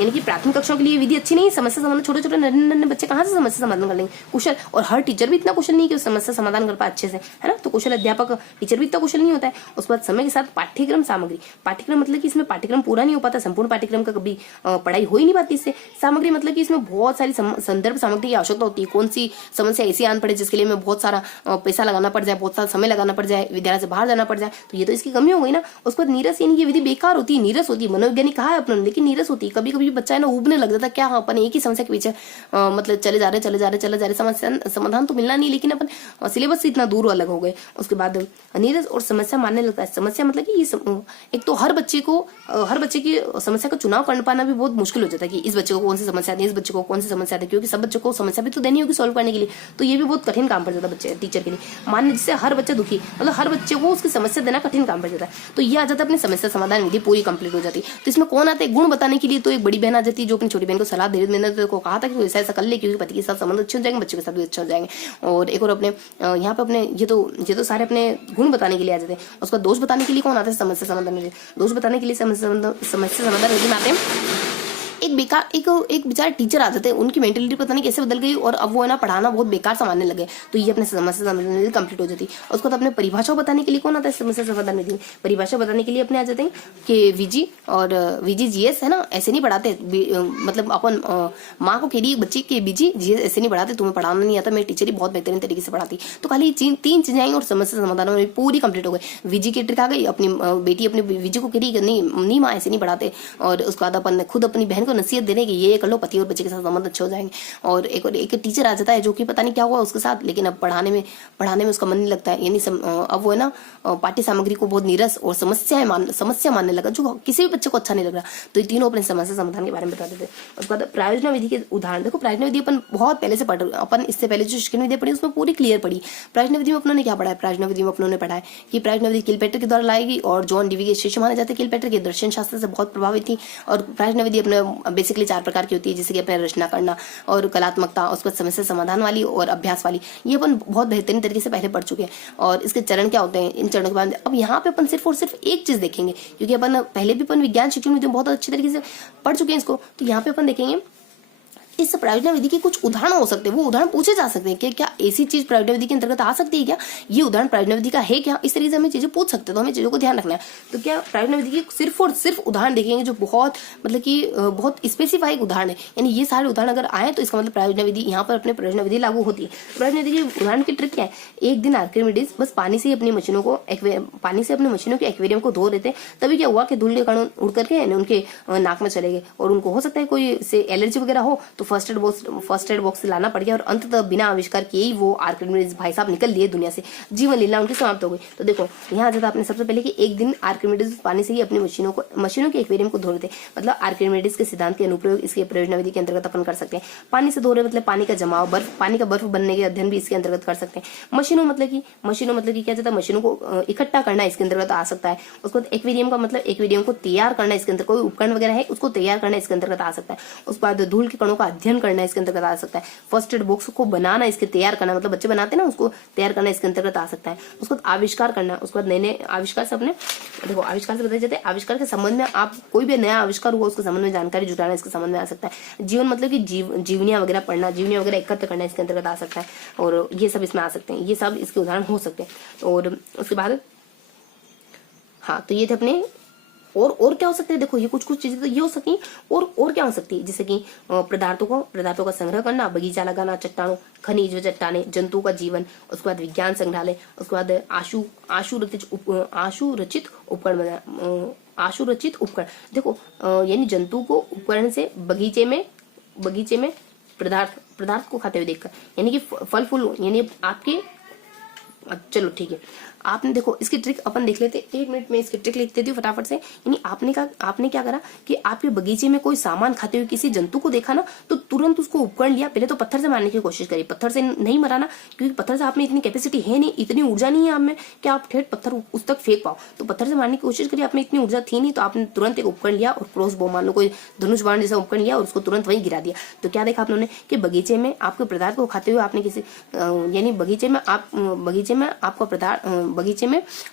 यानी कि प्राथमिक कक्षाओं के लिए विधि अच्छी नहीं, समस्या समाधान छोटे छोटे नन्हे बच्चे कहाँ से समस्या समाधान कर लेंगे कुशल। और हर टीचर भी इतना कुशल नहीं कि समस्या समाधान कर पाए अच्छे से, है ना। तो कुशल अध्यापक टीचर भी इतना कुशल नहीं होता है। उसके बाद समय के साथ पाठ्यक्रम सामग्री, पाठ्यक्रम मतलब कि इसमें पाठ्यक्रम पूरा नहीं हो पाता, संपूर्ण पाठ्यक्रम का कभी पढ़ाई हो ही नहीं पाती इससे। सामग्री मतलब कि इसमें बहुत सारी संदर्भ सामग्री की आवश्यकता होती है। कौन सी समस्या ऐसी आन पड़े जिसके लिए हमें बहुत सारा पैसा लगाना पड़ जाए, बहुत सारा समय लगाना पड़ जाए, विद्यालय से बाहर जाना पड़ जाए, तो ये तो इसकी कमी हो गई ना। उसके बाद नीरस यानी ये विधि बेकार होती है, नीरस होती है। मनोवैज्ञानिक कहा है अपने, लेकिन नीरस होती है। कभी कभी बच्चा है ना उबने लग जाता है, क्या अपन एक ही समस्या के पीछे मतलब चले जा रहे समस्या समाधान तो मिलना नहीं, लेकिन अपन सिलेबस से इतना दूर अलग हो गए। उसके बाद नीरस और समस्या मानने लगता है। समस्या मतलब कि ये एक तो हर बच्चे की समस्या का चुनाव कर पाना भी बहुत मुश्किल हो जाता है कि इस बच्चे को कौन सी समस्या आती है, इस बच्चे को कौन सी समस्या आती है, क्योंकि सब बच्चों को समस्या भी तो देनी होगी सॉल्व करने के लिए। तो ये भी बहुत कठिन काम पड़ जाता है बच्चे टीचर के लिए मानने, जिससे हर बच्चा दुखी, मतलब हर बच्चे को उसकी समस्या देना कठिन काम पड़ जाता है। तो ये आ जाता है अपनी समस्या समाधान विधि पूरी कंप्लीट हो जाती है। तो इसमें कौन आता है गुण बताने के लिए, तो एक बड़ी बहन आ जाती है जो अपनी छोटी बहन को सलाह दे रही है। मैंने तो कहा था कि ऐसा कर ले क्योंकि पति के साथ संबंध अच्छे हो जाएंगे, बच्चों के साथ भी अच्छे हो जाएंगे। और एक और अपने यहाँ पे अपने ये तो सारे अपने गुण बताने के लिए आ जाते हैं। उसका दोष बताने के लिए कौन आता है, समस्या समाधान विधि। दोष बताने के लिए समस्या समाधान विधि में आते हैं एक बेचारा टीचर आ जाते हैं, उनकी मेंटेलिटी पता नहीं कैसे बदल गई और अब वो है ना पढ़ाना बहुत बेकार से मानने लगे। तो ये अपने समस्या समाधान विधि कंप्लीट हो जाती है। उसको तो अपने परिभाषा बताने के लिए कौन आता है समस्या समाधान विधि। परिभाषा बताने के लिए अपने आ जाते हैं कि VG और VGGS है ना, ऐसे नहीं पढ़ाते। मतलब अपन माँ को कह रही बच्चे के VGGS ऐसे नहीं पढ़ाते, तुम्हें पढ़ाना नहीं आता, मेरी टीचर ही बहुत बेहतरीन तरीके से पढ़ाती। तो खाली 3 चीजें आई और समस्या समाधान में पूरी कंप्लीट हो गई। VG की ट्रिक आ गई, अपनी बेटी अपनी VG को कह रही नहीं माँ ऐसे नहीं पढ़ाते। और उसके बाद अपन खुद अपनी बहन नसीहत देने की ये कर लो, पति और बच्चे के साथ संबंध अच्छे हो जाएंगे। और एक टीचर आ जाता है जो कि पता नहीं क्या हुआ उसके साथ, लेकिन अब पढ़ाने में उसका मन नहीं लगता है। यानी अब वो है ना पाठ्य सामग्री को बहुत नीरस और समस्या मानने लगा, जो किसी भी बच्चे को अच्छा नहीं लग रहा। तो ये तीनों अपने समस्या समाधान के बारे में बता देते हैं। उसके बाद प्रायोजना विधि के उदाहरण देखो। प्रायोजना विधि अपन बहुत पहले से पढ़, अपन इससे पहले जो शिक्षण विधि पढ़ी उसमें पूरी क्लियर पढ़ी। प्रायोजना विधि में अपनों ने क्या पढ़ा है, प्रायोजना विधि में अपनों ने पढ़ा है कि प्रायोजना विधि किलपेटर के द्वारा लाई गई और जॉन डीवी के शिष्य माने जाते। किलपेटर के दर्शन शास्त्र से बहुत प्रभावित थी और प्रायोजना विधि अपने बेसिकली 4 प्रकार की होती है, जैसे कि अपने रचना करना और कलात्मकता, उसके बाद समस्या समाधान वाली और अभ्यास वाली। ये अपन बहुत बेहतरीन तरीके से पहले पढ़ चुके हैं। और इसके चरण क्या होते हैं, इन चरणों के बाद अब यहाँ पे अपन सिर्फ और सिर्फ एक चीज देखेंगे, क्योंकि अपन पहले भी अपन विज्ञान शिक्षण में बहुत अच्छी तरीके से पढ़ चुके हैं इसको। तो यहाँ पे अपन देखेंगे इस प्रयोजना विधि के कुछ उदाहरण हो सकते हैं, वो उदाहरण पूछे जा सकते हैं कि क्या ऐसी चीज प्रयोजना विधि के अंतर्गत आ सकती है, क्या ये उदाहरण प्रयोजना विधि का है क्या, इस तरीके से हमें चीजें पूछ सकते हैं। तो हमें चीजों को ध्यान रखना है। तो क्या प्रयोजना विधि के सिर्फ और सिर्फ उदाहरण देखेंगे जो बहुत मतलब कि बहुत स्पेसिफाइक उदाहरण है, यानी ये सारे उदाहरण अगर आए तो इसका मतलब प्रयोजना विधि यहाँ पर अपने प्रयोजना विधि लागू होती है। प्रयोजना विधि के उदाहरण की ट्रिक क्या है, एक दिन आर्किमिडीज बस पानी से अपनी मशीनों के एक्वेरियम को धो रहे थे, तभी क्या हुआ कि धूल के कण उड़ करके उनके नाक में चले गए और उनको हो सकता है कोई से एलर्जी वगैरह हो, तो फर्स्ट एड बॉक्स से लाना पड़ गया और अंततः बिना आविष्कार किए ही वो आर्किमिडीज भाई साहब निकल लिए दुनिया से, जीवन लीला उनकी समाप्त हो गई। तो देखो यहाँ जाता आपने सबसे पहले कि एक दिन आर्किमिडीज पानी से ही अपनी मशीनों के एक्वेरियम को धो रहे थे, मतलब आर्किमिडीज के सिद्धांत के अनुप्रयोग इसके प्रयोजना विधि के अंतर्गत अपन कर सकते हैं। पानी से धो रहे मतलब पानी का जमाव, पानी का बर्फ बनने के अध्ययन भी इसके अंतर्गत कर सकते हैं। मशीनों मतलब कि क्या जाता है, मशीनों को इकट्ठा करना इसके अंतर्गत आ सकता है। उसके बाद एक्वेरियम का मतलब एक्वेरियम को तैयार करना, इसके अंदर कोई उपकरण वगैरह है उसको तैयार करना इसके अंतर्गत आ सकता है। उसके बाद धूल के कणों का अध्ययन करना इसके अंतर्गत आ सकता है। फर्स्ट एड बॉक्स को बनाना, इसके तैयार करना, मतलब बच्चे बनाते हैं ना उसको तैयार करना इसके अंतर्गत आ सकता है। उसके बाद आविष्कार करना, उसके बाद नए आविष्कार से अपने देखो आविष्कार से बताए जाते हैं, आविष्कार के संबंध में आप कोई भी नया आविष्कार हुआ उसके संबंध में जानकारी जुटाना इसके संबंध में आ सकता है। जीवन मतलब कि जीवनियां वगैरह पढ़ना, जीवनियां वगैरह एकत्र करना इसके अंतर्गत आ सकता है, और ये सब इसमें आ सकते हैं, ये सब इसके उदाहरण हो सकते हैं। और उसके बाद हाँ, तो ये थे अपने और क्या हो सकते हैं, देखो ये कुछ चीजें तो ये हो सकती हैं, और क्या हो सकती है, जैसे कि पदार्थों का संग्रह करना, बगीचा लगाना, चट्टानों, खनिज व चट्टाने, जंतु का जीवन, उसके बाद विज्ञान संग्रहालय, उसके बाद आशुरचित उपकरण। देखो यानी जंतु को उपकरण से बगीचे में पदार्थ को खाते हुए देखकर, यानी कि फल फूल, यानी आपके चलो ठीक है, आपने देखो इसकी ट्रिक अपन देख लेते, 1 मिनट में इसकी ट्रिक लिख देती हूँ फटाफट से। यानी आपने क्या करा कि आपके बगीचे में कोई सामान खाते हुए किसी जंतु को देखा ना, तो तुरंत उसको उपकरण लिया, पहले तो पत्थर से मारने की कोशिश करी, पत्थर से नहीं मराना, क्योंकि पत्थर से आप में इतनी कैपेसिटी है नहीं, इतनी ऊर्जा नहीं है आप में कि आप ठेठ पत्थर उस तक फेंक पाओ, तो पत्थर से मारने की कोशिश करी, आप में इतनी ऊर्जा थी नहीं, तो आपने तुरंत एक उपकरण लिया और क्रॉस बो, मान लो कोई धनुष बाण जैसा उपकरण लिया और उसको तुरंत वहीं गिरा दिया। तो क्या देखा आपने कि बगीचे में आपके पदार्थ को खाते हुए आपने किसी यानी बगीचे में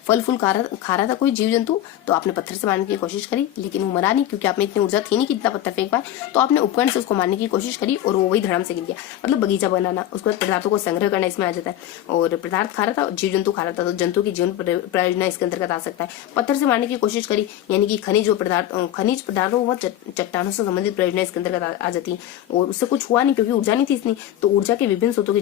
फल फूल खा रहा था कोई जीव जंतु, तो आपने पत्थर से मारने की कोशिश करी, लेकिन वो मरा नहीं, क्योंकि आप में इतनी ऊर्जा थी नहीं कि इतना पत्थर फेंक पाए, तो आपने उपकरण से उसको मारने की कोशिश करी और वो वही धड़ाम से गिर गया। मतलब बगीचा बनाना, उसके बाद पदार्थों को संग्रह करना इसमें आ जाता है, और पदार्थ खा रहा था, जीव जंतु खा रहा था, तो जंतु की जीवन प्रयोजना इसके अंतर्गत आ सकता है। पत्थर से मारने की कोशिश करी, यानी कि खनिज पदार्थों व चट्टानों से संबंधित प्रयोजना इसके अंतर्गत आ जाती है, और उससे कुछ हुआ नहीं क्योंकि ऊर्जा नहीं थी इतनी, तो ऊर्जा के विभिन्न स्रोतों की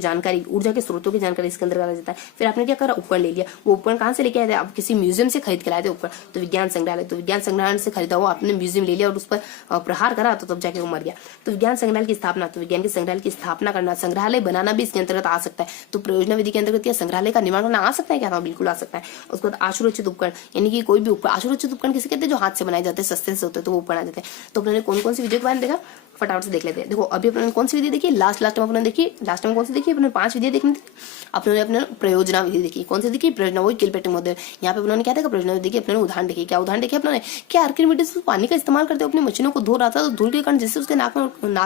जानकारी इसके अंतर्गत आ जाता है। फिर आपने क्या करा, उपकरण ले लिया, वो उपकरण कहाँ से लेके आए थे, आप किसी म्यूजियम से खरीद के लाए थे उपकरण, तो विज्ञान संग्रहालय से खरीदा हुआ आपने म्यूजियम ले लिया और उस पर प्रहार करा, तो तब जाके वो मर गया। तो विज्ञान संग्रहालय की स्थापना, तो विज्ञान के संग्रहालय की स्थापना करना, संग्रहालय बनाना भी इसके अंतर्गत आ सकता है। तो प्रयोजना विधि के अंतर्गत क्या संग्रहालय का निर्माण करना आ सकता है क्या, हाँ बिल्कुल आ सकता है। उसके बाद आशुरचित उपकरण, यानी कि कोई भी उपकरण, आशुरचित उपकरण किसे कहते हैं, जो हाथ से बनाए जाते हैं, सस्ते से होते हैं, तो वो उपकरण आ जाते हैं। तो अपने कौन कौन सी विधियों के बारे में देखा, फटाफट से देख लेते हैं। देखो अभी अपने कौन सी विधि देखी, लास्ट में अपने देखी, लास्ट में कौन सी देखी, अपने 5 विधियां देखनी थी। अपने प्रयोजना विधि देखी, कौन सी देखी, प्रयोजना, वही किलपेटिंग मॉडल। यहाँ पे उन्होंने क्या देखा, प्रयोजना विधि के अपने उदाहरण देखे। क्या उदाहरण देखे अपने, क्या आर्किमिडीज पानी का इस्तेमाल करते अपनी मशीनों को धो रहा था, तो धूल के कारण जैसे उसके नाक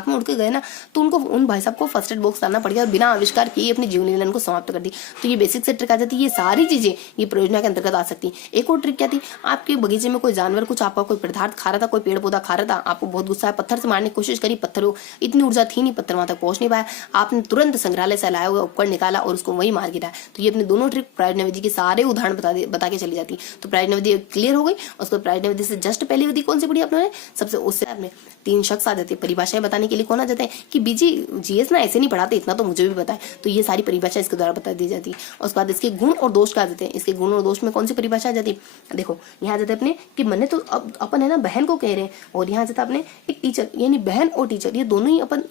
में उड़ के गए ना, तो उनको उन भाई साहब को फर्स्ट एड बॉक्स लाना पड़ गया और बिना आविष्कार किए अपनी जीवन लीला को समाप्त कर दी। तो ये बेसिक से ट्रिक आ जाती है, ये सारी चीजें ये प्रयोजना के अंतर्गत आ सकती है। एक और ट्रिक क्या थी, आपके बगीचे में कोई जानवर कुछ आपका कोई पदार्थ खा रहा था, कोई पेड़ पौधा खा रहा था, आपको बहुत गुस्सा है, पत्थर से मारने की कोशिश करी, पत्थर इतनी ऊर्जा थी नहीं, पत्थर वहां तक पहुंच नहीं पाया, आपने तुरंत संग्रहालय से लाया हुआ उपकरण निकाला और उसको वही मार गिरा। तो ये अपने दोनों ट्रिक प्रयोजना विधि के सारे उदाहरण बता के चली जाती। तो प्रयोजना विधि क्लियर हो गई। उसको प्रयोजना विधि से जस्ट पहली विधि कौन सी पढ़ी अपने, सबसे उससे में 3 शख्स आ जाते हैं, परिभाषाएं बताने के लिए कौन आ जाते हैं, कि बीजी जीएस ना ऐसे नहीं पढ़ाते, इतना तो मुझे भी पता है, तो ये सारी परिभाषा इसके द्वारा बता दी जाती है। उसके बाद इसके गुण और दोष क्या आ जाते हैं, इसके गुण और दोष में कौन सी परिभाषा आ जाती है, देखो यहाँ जाते अपने कि मैंने तो अब अपन है ना बहन को कह रहे हैं, और यहाँ जाता अपने एक टीचर, यानी बहन और टीचर, ये दोनों ही अपन,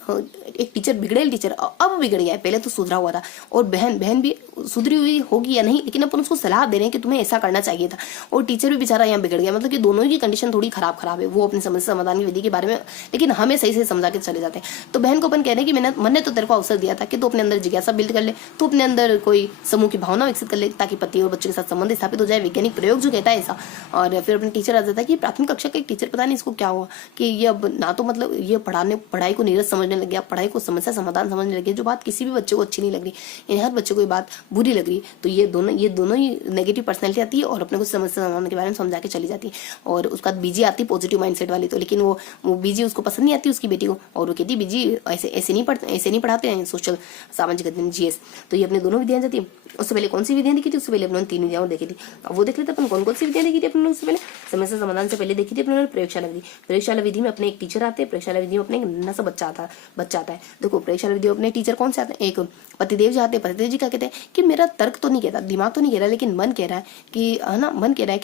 एक टीचर बिगड़ेल टीचर अब बिगड़ गया है, पहले तो सुधरा हुआ था, और बहन भी सुधरी हुई होगी या नहीं, लेकिन अपन अपन उसको सलाह दे रहे हैं कि तुम्हें ऐसा करना चाहिए था, और टीचर भी बेचारा यहाँ बिगड़ गया। मतलब कि दोनों की कंडीशन थोड़ी खराब है, वो अपनी समस्या समाधान की विधि के बारे में लेकिन हमें सही से समझा के चले जाते हैं। तो बहन को अपन कह रहे हैं कि मैंने तो तेरे को अवसर दिया था कि तू अपने अंदर जिज्ञासा बिल्ड कर ले, तू अपने अंदर कोई समूह की भावना विकसित कर ले, ताकि पति और बच्चे के साथ संबंध स्थापित हो जाए। वैज्ञानिक प्रयोग जो कहता है ऐसा। और फिर अपने टीचर आ जाता है कि प्राथमिक कक्षा का एक टीचर, पता नहीं इसको क्या हुआ कि ये अब ना तो मतलब ये पढ़ाई को नीरस समझने लग गया, पढ़ाई को समस्या समाधान समझने लग गया, जो बात किसी भी बच्चे को अच्छी नहीं लग रही, यानी हर बच्चे को ये बात बुरी लग रही। तो ये दोनों ही नेगेटिव पर्सनैलिटी आती है और अपने को समस्या समाधान के बारे में समझा के चली जाती है। और उसका बीजी आती है पॉजिटिव माइंडसेट वाली, तो लेकिन वो बीजी उसको पसंद नहीं आती उसकी बेटी को, और वो कहती बीजी ऐसे नहीं पढ़ाते हैं सोशल सामाजिक अध्ययन जीएस। तो ये अपने दोनों विधियां जाती है। उससे पहले कौन सी विधियां देखी थी? उससे पहले अपने 3 विधियां और देखी थी। अब वो देख लेते अपन कौन सी विधियां देखी थी अपने। उससे पहले समस्या समाधान से पहले देखी थी अपने प्रयोगशाला विधि। प्रयोगशाला विधि में अपने एक टीचर आते हैं, प्रयोगशाला विधि में अपने एक नन्हा सा बच्चा आता है। देखो प्रयोगशाला विधि में अपने टीचर कौन से आते हैं? एक पतिदेव जी आते हैं। पतिदेव जी क्या कहते हैं कि मेरा तर्क तो नहीं कहता, दिमाग तो नहीं कह रहा, लेकिन मन कह रहा है कि है ना, मन कह रहा है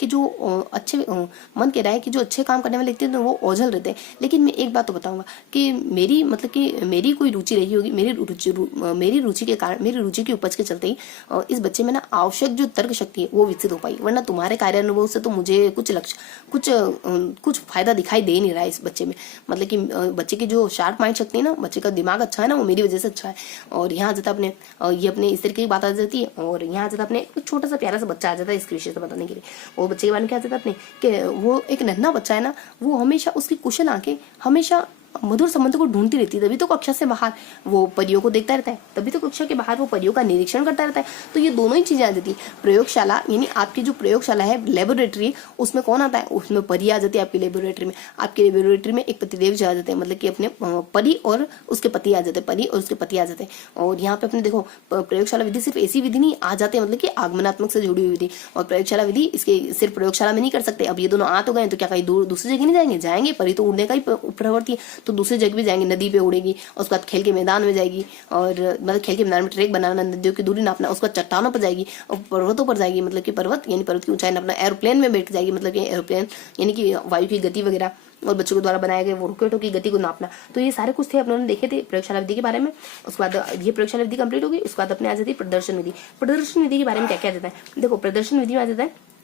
कि जो अच्छे काम करने वाले व्यक्ति हैं वो ओझल रहते हैं। लेकिन मैं एक बात तो बताऊंगा कि मेरी कोई रुचि रही होगी, मेरी रुचि की उपज के चलते ही इस बच्चे में ना आवश्यक जो तर्क शक्ति है वो विकसित हो पाई, वरना तुम्हारे कार्यानुभव से तो मुझे कुछ फायदा दिखाई दे नहीं रहा है इस बच्चे में। मतलब कि बच्चे की जो शार्प माइंड शक्ति है ना, बच्चे का दिमाग अच्छा है ना, वो मेरी वजह से अच्छा है। और यहाँ जाता अपने इस तरीके की बात आ जाती है। और यहाँ जाता अपने छोटा सा प्यारा सा बच्चा आ जाता है इसके विषय से बताने के लिए। वो बच्चे के बारे में क्या जाता है अपने कि वो एक नन्हा बच्चा है ना, वो हमेशा उसकी कुशल आंखें हमेशा मधुर संबंध को ढूंढती रहती है। तभी तो कक्षा से बाहर वो परियों को देखता रहता है, तभी तो कक्षा के बाहर वो परियों का निरीक्षण करता रहता है। तो ये दोनों ही चीजें आ जाती है। प्रयोगशाला यानी आपकी जो प्रयोगशाला है, लेबोरेटरी, उसमें कौन आता है? उसमें परी आ जाती है आपकी लेबोरेटरी में। आपकी लेबोरेटरी में एक पतिदेव जी आ जाते हैं, मतलब कि अपने परी और उसके पति आ जाते हैं, और यहाँ पे अपने देखो प्रयोगशाला विधि सिर्फ ऐसी विधि नहीं आ जाते, मतलब कि आगमनात्मक से जुड़ी हुई विधि। और प्रयोगशाला विधि इसके सिर्फ प्रयोगशाला में नहीं कर सकते। अब ये दोनों आ तो गए तो क्या कहीं दूसरी जगह नहीं जाएंगे? परी तो उड़ने का ही प्रवृत्ति है, तो दूसरी जगह भी जाएंगे, नदी पे उड़ेगी, और उसके बाद खेल के मैदान में जाएगी, और मतलब खेल के मैदान में ट्रैक बनाना, नदियों की दूरी नापना, उसके बाद चट्टानों पर जाएगी और पर्वतों पर जाएगी, मतलब कि पर्वत की ऊंचाई नापना, एरोप्लेन में बैठ जाएगी, मतलब कि एरोप्लेन यानी कि वायु की गति वगैरह, और बच्चों के द्वारा बनाए गए वो रॉकेटों की गति को नापना। तो ये सारे कुछ थे अपने देखे थे प्रयोगशाला विधि के बारे में। उसके बाद ये प्रयोगशाला विधि कंप्लीट होगी। उसके बाद अपने आ जाती है प्रदर्शन विधि। प्रदर्शन विधि के बारे में क्या क्या जाता है? देखो प्रदर्शन विधि में आ जाता है,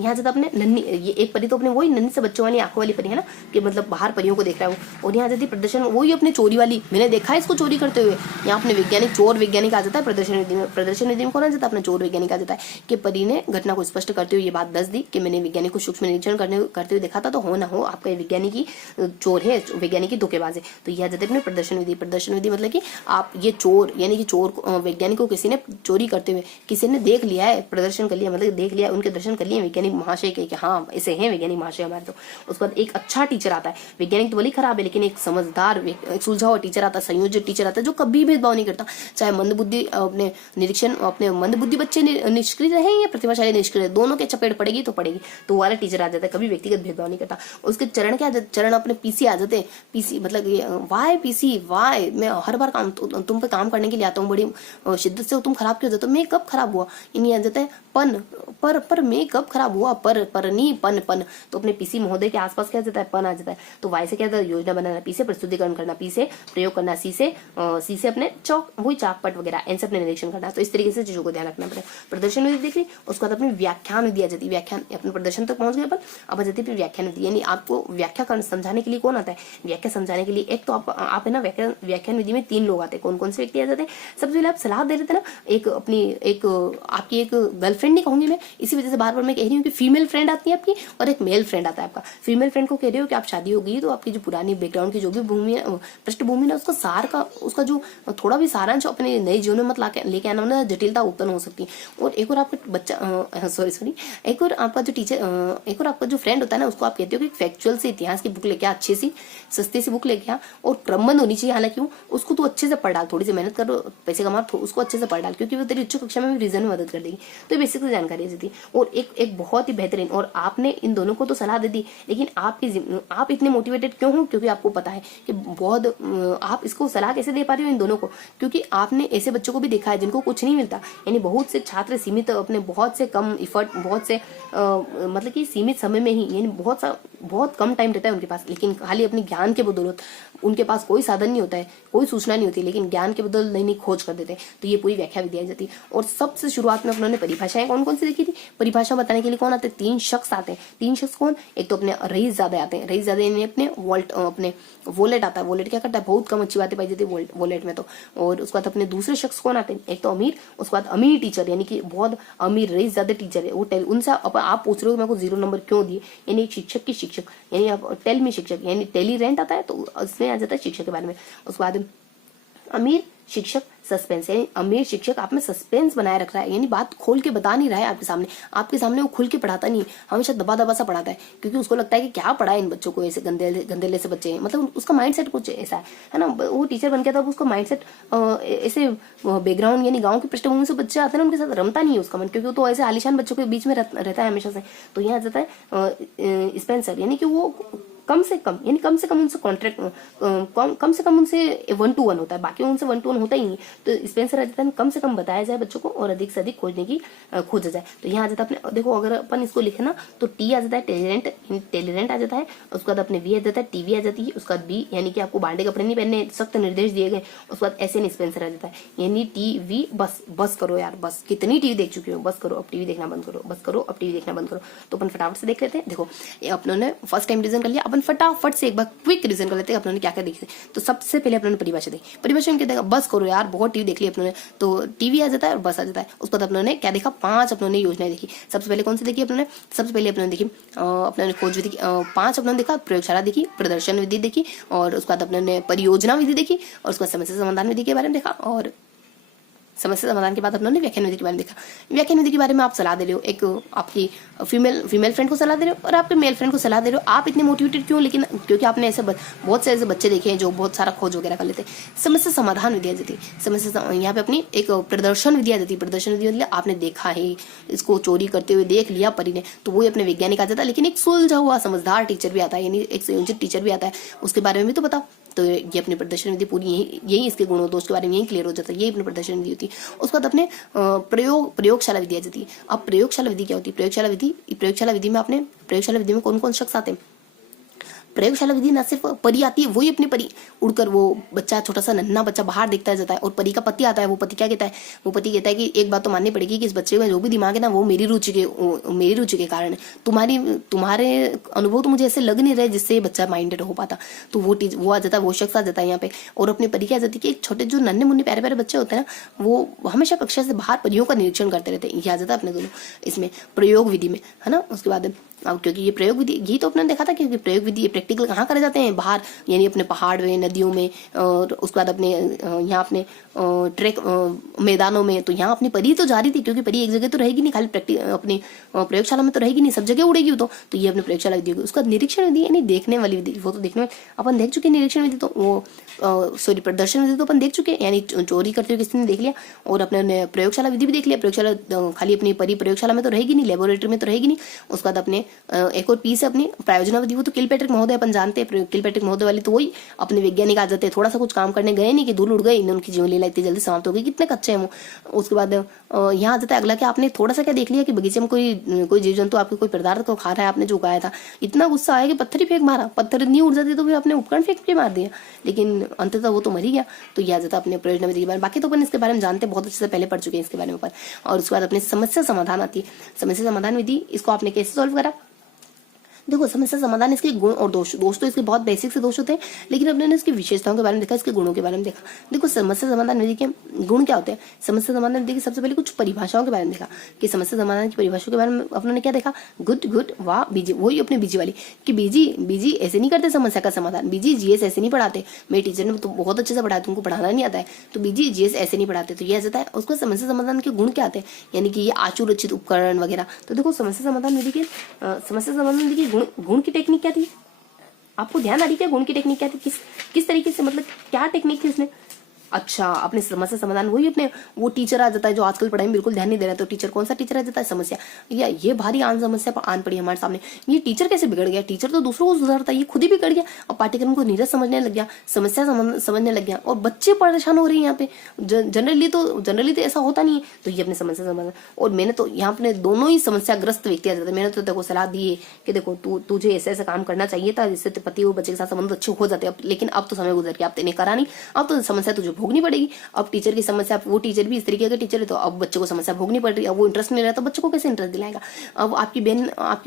यहाँ जाता अपने नन्ही, ये एक परी तो अपने वही नन्ही से बच्चों वाली आंखों वाली परी है ना, कि मतलब बाहर परियों को देख रहा है वो। और यहाँ जाती प्रदर्शन, वही अपने चोरी वाली, मैंने देखा है इसको चोरी करते हुए। यहाँ अपने चोर वैज्ञानिक आ जाता है प्रदर्शन विधि में। प्रदर्शन विधि में कौन आ जाता है? अपना चोर वैज्ञानिक आ जाता है कि परी ने घटना को स्पष्ट करते हुए ये बात दस दी कि मैंने वैज्ञानिक को सूक्ष्म निरीक्षण करते हुए देखा था, तो हो ना हो आपका वैज्ञानिक ही चोर है, वैज्ञानिक ही धोखेबाज है। तो यह आ जाता है अपने प्रदर्शन विधि। प्रदर्शन विधि मतलब कि आप ये चोर यानी कि वैज्ञानिक को किसी ने चोरी करते हुए किसी ने देख लिया है, प्रदर्शन कर लिया, मतलब देख लिया, उनके दर्शन कर लिए वैज्ञानिक महाशय के, हाँ ऐसे हैं वैज्ञानिक महाशय हमारे। तो उसके बाद एक अच्छा टीचर आता है, वैज्ञानिक तो भले खराब है लेकिन एक समझदार सुलझाऊ टीचर आता है, संयोजित टीचर आता है, जो कभी भेदभाव नहीं करता, चाहे मंदबुद्धि अपने मंदबुद्धि बच्चे निष्क्रिय रहे या प्रतिभाशाली निष्क्रिय, दोनों के चपेट पड़ेगी तो पड़ेगी, तो वाला टीचर आ जाता है, कभी व्यक्तिगत भेदभाव नहीं करता। उसके चरण क्या चरण अपने पीसी आ जाते हैं। पीसी मतलब वाई मैं हर बार तुम पे काम करने के लिए आता हूँ, बड़ी शिद्दत से, तुम खराब क्यों हो जाते हो? मैं कब खराब हुआ? इन्हीं आ जाता है पन, पर मैं कब खराब हुआ? पर नहीं पन। तो अपने पीसी महोदय के आसपास क्या जाता है? पन आ जाता है। तो वाई से क्या जाता है? योजना बनाना, पी से प्रस्तुतिकरण करना, पी से प्रयोग करना, सी से अपने चाकपट वगैरह, इन से अपने निरीक्षण करना। तो इस तरीके से चीजों को ध्यान रखना पड़ेगा। प्रदर्शन विधि देख ली, उसके बाद अपनी व्याख्यान विधि आ जाती है। व्याख्यान अपने प्रदर्शन तक पहुंच गए अपन, अब आ जाती है व्याख्यान विधि, यानी आपको व्याख्या समझाने के लिए कौन आता है? व्याख्या समझाने के लिए एक तो आप है ना, व्याख्यान विधि में 3 लोग आते हैं। कौन से व्यक्ति आ जाते हैं? सबसे पहले आप सलाह दे देते ना, आपकी एक गर्लफ्रेंड नहीं कहूंगी मैं, इसी वजह से बार बार मैं कह रही हूँ कि फीमेल फ्रेंड आती है आपकी, और एक मेल फ्रेंड आता है आपका। फीमेल फ्रेंड को कह रहे हो कि आप शादी हो गई तो आपकी जो पुरानी बैकग्राउंड की जो भी भूमि है, पृष्ठभूमि ना, उसका सार का, उसका जो थोड़ा भी सारांश अपने नए जीवन में मत लेके आना, ना जटिलता उत्पन्न हो सकती है। और एक और आपका बच्चा एक और आपका जो फ्रेंड होता है ना, उसको आप कहते हो कि फैक्चुअल से इतिहास की बुक लेके आ, अच्छी सी सस्ती सी बुक लेके आ, और क्रमबद्ध होनी चाहिए। हालांकि उसको तो अच्छे से पढ़ डाल, थोड़ी सी मेहनत करो, पैसे कमा, उसको अच्छे से पढ़ डाल, क्योंकि वो तेरी उच्च कक्षा में भी रीजन में मदद कर देगी। तो बेसिक जानकारी देती है। और एक बहुत ही बेहतरीन, और आपने इन दोनों को तो सलाह दे दी, लेकिन आप इतने मोटिवेटेड क्यों हो? क्योंकि आपको पता है कि बहुत आप इसको सलाह कैसे दे पा रहे हो इन दोनों को, क्योंकि आपने ऐसे बच्चों को भी देखा है जिनको कुछ नहीं मिलता, यानी बहुत से छात्र सीमित अपने बहुत से कम इफर्ट, बहुत से मतलब कि सीमित समय में ही, यानी बहुत सा बहुत कम टाइम रहता है उनके पास, लेकिन खाली अपनी ज्ञान के बदौलत उनके पास कोई साधन नहीं होता है, कोई सूचना नहीं होती, लेकिन ज्ञान के बदौलत नई नई खोज कर देते हैं। तो ये पूरी व्याख्या विधि आ जाती है। और सबसे शुरुआत में उन्होंने परिभाषाएं कौन कौन सी देखी थी? परिभाषा बताने के लिए कौन आते हैं? 3 शख्स आते हैं। 3 शख्स कौन? एक तो अपने रईसजादे आते हैं। रईसजादे ने अपने वोलेट आता है। वोलेट क्या करता है? बहुत कम अच्छी बातें पाई जाती है वोलेट में तो। और उसके बाद अपने दूसरे शख्स कौन आते हैं? एक तो अमीर, उसके बाद अमीर टीचर, यानी कि बहुत अमीर रईसजादे टीचर है वो। उनसे आप पूछ रहे हो मेरे को 0 नंबर क्यों दिए, यानी एक शिक्षक की शिक्षक, यानी आप टेल में शिक्षक, यानी टेली रेंट आता है तो उसमें आ जाता है शिक्षक के बारे में। उसके बाद अमीर शिक्षक सस्पेंस, यानी अमीर शिक्षक आप में सस्पेंस बनाए रख रहा है, यानी बात खोल के बता नहीं रहा है आपके सामने वो खुल के पढ़ाता नहीं है, हमेशा दबा दबा सा पढ़ाता है, क्योंकि उसको लगता है कि क्या पढ़ा है इन बच्चों को, ऐसे गंदेले से बच्चे हैं, मतलब उसका माइंडसेट कुछ ऐसा है ना। वो टीचर बन गया था, उसका माइंडसेट ऐसे बैकग्राउंड यानी गाँव की पृष्ठभूमि से बच्चे आते हैं ना, उनके साथ रमता नहीं है उसका मन, क्योंकि वो तो ऐसे आलिशान बच्चों के बीच में रहता है हमेशा से। तो यहाँ जाता है स्पेंसर, यानी कि वो कम से कम उनसे कॉन्ट्रैक्ट कम से कम उनसे 1-to-1 होता है, बाकी उनसे 1-to-1 होता ही नहीं। तो स्पेंसर आ जाता है कम से कम बताया जाए बच्चों को और अधिक से अधिक खोजने की खोजा जाए। तो यहाँ आ जाता है अपने, देखो अगर अपन इसको लिखे ना तो टी आ जाता है टेलिरेंट आ जाता है, उसके बाद अपने वी आ जाता है, टीवी आ जाती है, उसके बाद बी यानी कि आपको बांडे कपड़े नहीं पहनने, सख्त निर्देश दिए गए। उसके बाद ऐसे स्पेंसर आ जाता है, यानी टीवी बस करो यार, बस कितनी टीवी देख चुके हो, बस करो अब टीवी देखना बंद करो, बस करो अब टीवी देखना बंद करो। तो अपन फटाफट से देख लेते हैं। देखो अपनों ने फर्स्ट टाइम रिविजन कर लिया, अपन फटाफट से एक बार क्विक रिविजन कर लेते हैं अपनों ने क्या क्या देखी। तो सबसे पहले अपनों ने परिभाषा देखी, परिभाषा में क्या देखा? बस करो यार, बहुत टीवी देख ली अपनों ने, तो टीवी आ जाता है और बस आ जाता है। उसके बाद अपनों ने क्या देखा? 5 अपनों ने योजनाएं देखी। सबसे पहले कौन सी देखी अपनों ने? सबसे पहले अपनों ने देखी अपनों ने खोज विधि 5 अपनों ने देखा, प्रयोगशाला देखी, प्रदर्शन विधि देखी, और उसके बाद अपनों ने परियोजना विधि देखी, और उसके बाद समस्या समाधान विधि के बारे में देखा, और समस्या समाधान के बाद अपनों ने व्याख्यान विधि के बारे में देखा। व्याख्यान विधि के बारे में आप सलाह दे रहे हो, एक आपकी फीमेल फ्रेंड को सलाह दे रहे हो और आपके मेल फ्रेंड को सलाह दे रहे हो। आप इतने मोटिवेटेड क्यों? लेकिन क्योंकि आपने ऐसे बहुत से ऐसे बच्चे देखे हैं जो बहुत सारा खोज वगैरह कर लेते हैं। समस्या समाधान विधि आ जाती है। समस्या यहाँ पे अपनी एक प्रदर्शन विधि आ जाती है। प्रदर्शन विधि मतलब आपने देखा है इसको चोरी करते हुए देख लिया परी ने, तो वही अपने वैज्ञानिक आ जाता है। लेकिन एक सुलझा हुआ समझदार टीचर भी आता है, यानी एक संयोजित टीचर भी आता है, उसके बारे में भी तो बताओ। तो ये अपनी प्रदर्शन विधि पूरी यही इसके गुणों दोष के बारे में यही क्लियर हो जाता है। ये अपनी प्रदर्शन विधि होती है। उसके बाद अपने प्रयोगशाला विधि आ जाती है। अब प्रयोगशाला विधि क्या होती है? प्रयोगशाला विधि में अपने प्रयोगशाला विधि में कौन कौन शख्स आते हैं? प्रयोगशाला विधि न सिर्फ परी आती है, वही अपनी परी उड़कर वो बच्चा छोटा सा नन्हा बच्चा बाहर देखता जाता है और परी का पति आता है। वो पति क्या कहता है? वो पति कहता है कि एक बात तो माननी पड़ेगी कि इस बच्चे में जो भी दिमाग है ना वो मेरी रुचि के कारण है। तुम्हारे अनुभव तो मुझे ऐसे लग नहीं रहे जिससे ये बच्चा माइंडेड हो पाता। तो वो आ जाता है, वो शख्स आ जाता है यहाँ पे। और अपनी परी क्या आ जाती है कि एक छोटे जो नन्हे मुन्ने प्यारे प्यारे बच्चे होते हैं ना, वो हमेशा कक्षा से बाहर परियों का निरीक्षण करते रहते हैं। ये आ जाता है अपने दोनों इसमें प्रयोग विधि में, है ना। उसके बाद अब क्योंकि ये प्रयोग विधि यही तो अपने देखा था, क्योंकि प्रयोग विधि प्रैक्टिकल कहाँ करे जाते हैं? बाहर, यानी अपने पहाड़ में, नदियों में, और उसके बाद अपने यहाँ अपने ट्रैक मैदानों में। तो यहाँ अपनी परी तो जा रही थी, क्योंकि परी एक जगह तो रहेगी नहीं, खाली अपनी प्रयोगशाला में तो रहेगी नहीं, सब जगह उड़ेगी तो ये अपने प्रयोगशाला विधि होगी। उसका निरीक्षण विधि यानी देखने वाली विधि, वो तो देखने में अपन देख चुके। निरीक्षण विधि तो वो प्रदर्शन विधि तो अपन देख चुके, यानी चोरी करते हुए किसी ने देख लिया। और अपने प्रयोगशाला विधि भी देख लिया। प्रयोगशाला खाली अपनी परी प्रयोगशाला में तो रहेगी नहीं, लेबोरेटरी में तो रहेगी नहीं। उसके बाद अपने एक और पीस है अपनी प्रायोजना विधि, वो तो किलपैट्रिक महोदय अपन जानते हैं। किलपैट्रिक महोदय वाली तो वही अपने वैज्ञानिक आ जाते हैं, थोड़ा सा कुछ काम करने गए नहीं कि धूल उड़ गई, उनकी जीवन लीला इतनी जल्दी समाप्त हो गई, कितने कच्चे हैं वो। उसके बाद यहाँ आ जाता है अगला कि आपने थोड़ा सा क्या देख लिया कि बगीचे में कोई जीव जंतु आपके कोई पदार्थ को खा रहा है, आपने जो उगाया था। इतना गुस्सा आया कि पत्थर ही फेंक मारा, पत्थर नहीं उड़ जाती तो फिर आपने उपकरण फेंक के मार दिया, लेकिन अंततः वो तो मर ही गया। तो यह आ जाता है अपने प्रयोजना विधि के बारे में। बाकी तो अपन इसके बारे में जानते हैं, बहुत अच्छे से पहले पढ़ चुके हैं इसके बारे में अपन। और उसके बाद अपनी समस्या समाधान आती है। समस्या समाधान विधि, इसको आपने कैसे सॉल्व करा? देखो समस्या समाधान इसके गुण और दोष तो इसके बहुत बेसिक से दोष होते हैं, लेकिन अपने ने इसकी विशेषताओं के बारे में देखा, इसके गुणों के बारे में देखा। देखो समस्या समाधान विधि के गुण क्या होते हैं? समस्या समाधान विधि की सबसे पहले कुछ परिभाषाओं के बारे में देखा कि समस्या समाधान की परिभाषाओं के बारे में अपनों ने क्या देखा? गुड वाह बीजी, वही अपने बीजी वाली कि बीजी ऐसे नहीं करते समस्या का समाधान, बीजी जीएस ऐसे नहीं पढ़ाते। मेरे टीचर ने तो बहुत अच्छे से पढ़ाया, तुमको पढ़ाना नहीं आता है, तो बीजी जीएस ऐसे नहीं पढ़ाते। तो ये आ जाता है। उसको समस्या समाधान के गुण क्या आते हैं? यानी कि ये आचुरचित उपकरण वगैरह। तो देखो समस्या समाधान विधि के गुण की टेक्निक क्या थी? आपको ध्यान आ रही क्या? गुण की टेक्निक क्या थी? किस तरीके से, मतलब क्या टेक्निक थी उसमें? अच्छा, अपने समस्या समाधान वही अपने वो टीचर आ जाता है जो आजकल पढ़ाई में बिल्कुल ध्यान नहीं दे रहा है, तो टीचर कौन सा टीचर आ जाता है, समस्या। या ये भारी आन समस्या पर आन पड़ी हमारे सामने, ये टीचर कैसे बिगड़ गया, टीचर तो दूसरों को सुधारता है, ये खुद ही बिगड़ गया और पाठ्यक्रम को नीरस समझने लग गया, समस्या समझने लग गया और बच्चे परेशान हो रहे हैं यहाँ पे। जनरली तो ऐसा होता नहीं है। तो ये अपने समस्या समाधान, और मैंने तो यहाँ अपने दोनों ही समस्याग्रस्त व्यक्ति आ जाते हैं। मैंने तो देखो सलाह दी है कि देखो तुझे ऐसे ऐसा काम करना चाहिए था जिससे पति और बच्चे के साथ संबंध अच्छे हो जाते, लेकिन अब तो समय गुजर गया, अब तेने करा नहीं, अब तो समस्या तुझे भोगनी पड़ेगी। अब टीचर की समस्या, वो टीचर भी इस तरीके का टीचर है तो अब बच्चे को समस्या भोगनी पड़ रही है। अब वो इंटरेस्ट नहीं रहता, बच्चे को कैसे इंटरेस्ट दिलाएगा। अब आपकी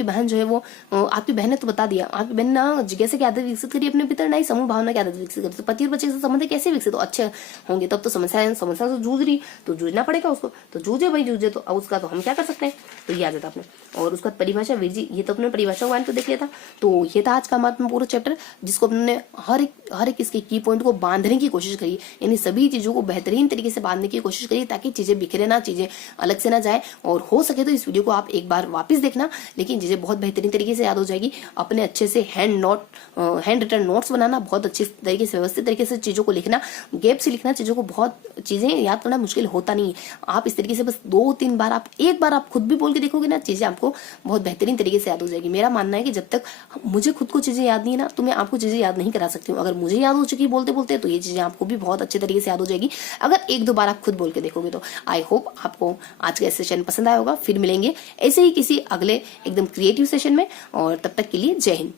बहन जो है वो, आपकी बहन ने तो बता दिया, आपकी बहन ना जिज्ञासा की आदत विकसित करी अपने भीतर, नहीं समूह भावना की आदत विकसित करी, तो पति और बच्चे के संबंध कैसे विकसित अच्छे होंगे। तब तो समस्या से जूझ रही तो जूझना पड़ेगा उसको, तो जूझे भाई जूझे, तो अब उसका तो हम क्या कर सकते हैं। तो ये आ जाता अपने, और उसका परिभाषा वीर जी, ये तो अपने परिभाषा वाले तो देख लिया था। तो ये था आज का हमारा पूरा चैप्टर, जिसको अपने हर एक इसके की पॉइंट को बांधने की कोशिश करी, यानी सभी चीजों को बेहतरीन तरीके से बांधने की कोशिश करिए ताकि चीजें बिखरे ना, चीजें अलग से ना जाए। और हो सके तो इस वीडियो को आप एक बार वापस देखना, लेकिन चीजें बहुत बेहतरीन तरीके से याद हो जाएगी। अपने अच्छे से हैंड रिटन नोट्स बनाना, बहुत अच्छे तरीके से व्यवस्थित तरीके से चीजों को लिखना, गैप से लिखना चीजों को, बहुत चीजें याद करना मुश्किल होता नहीं है। आप इस तरीके से बस 2-3 बार, आप एक बार आप खुद भी बोल के देखोगे ना, चीजें आपको बहुत बेहतरीन तरीके से याद हो जाएगी। मेरा मानना है कि जब तक मुझे खुद को चीजें याद नहीं है ना, तो मैं आपको चीजें याद नहीं करा सकती हूँ। अगर मुझे याद हो चुकी बोलते बोलते, तो ये चीजें आपको भी बहुत अच्छे तरीके से याद हो जाएगी अगर 1-2 बार आप खुद बोल के देखोगे तो। आई होप आपको आज का सेशन पसंद आया होगा। फिर मिलेंगे ऐसे ही किसी अगले एकदम क्रिएटिव सेशन में, और तब तक के लिए जय हिंद।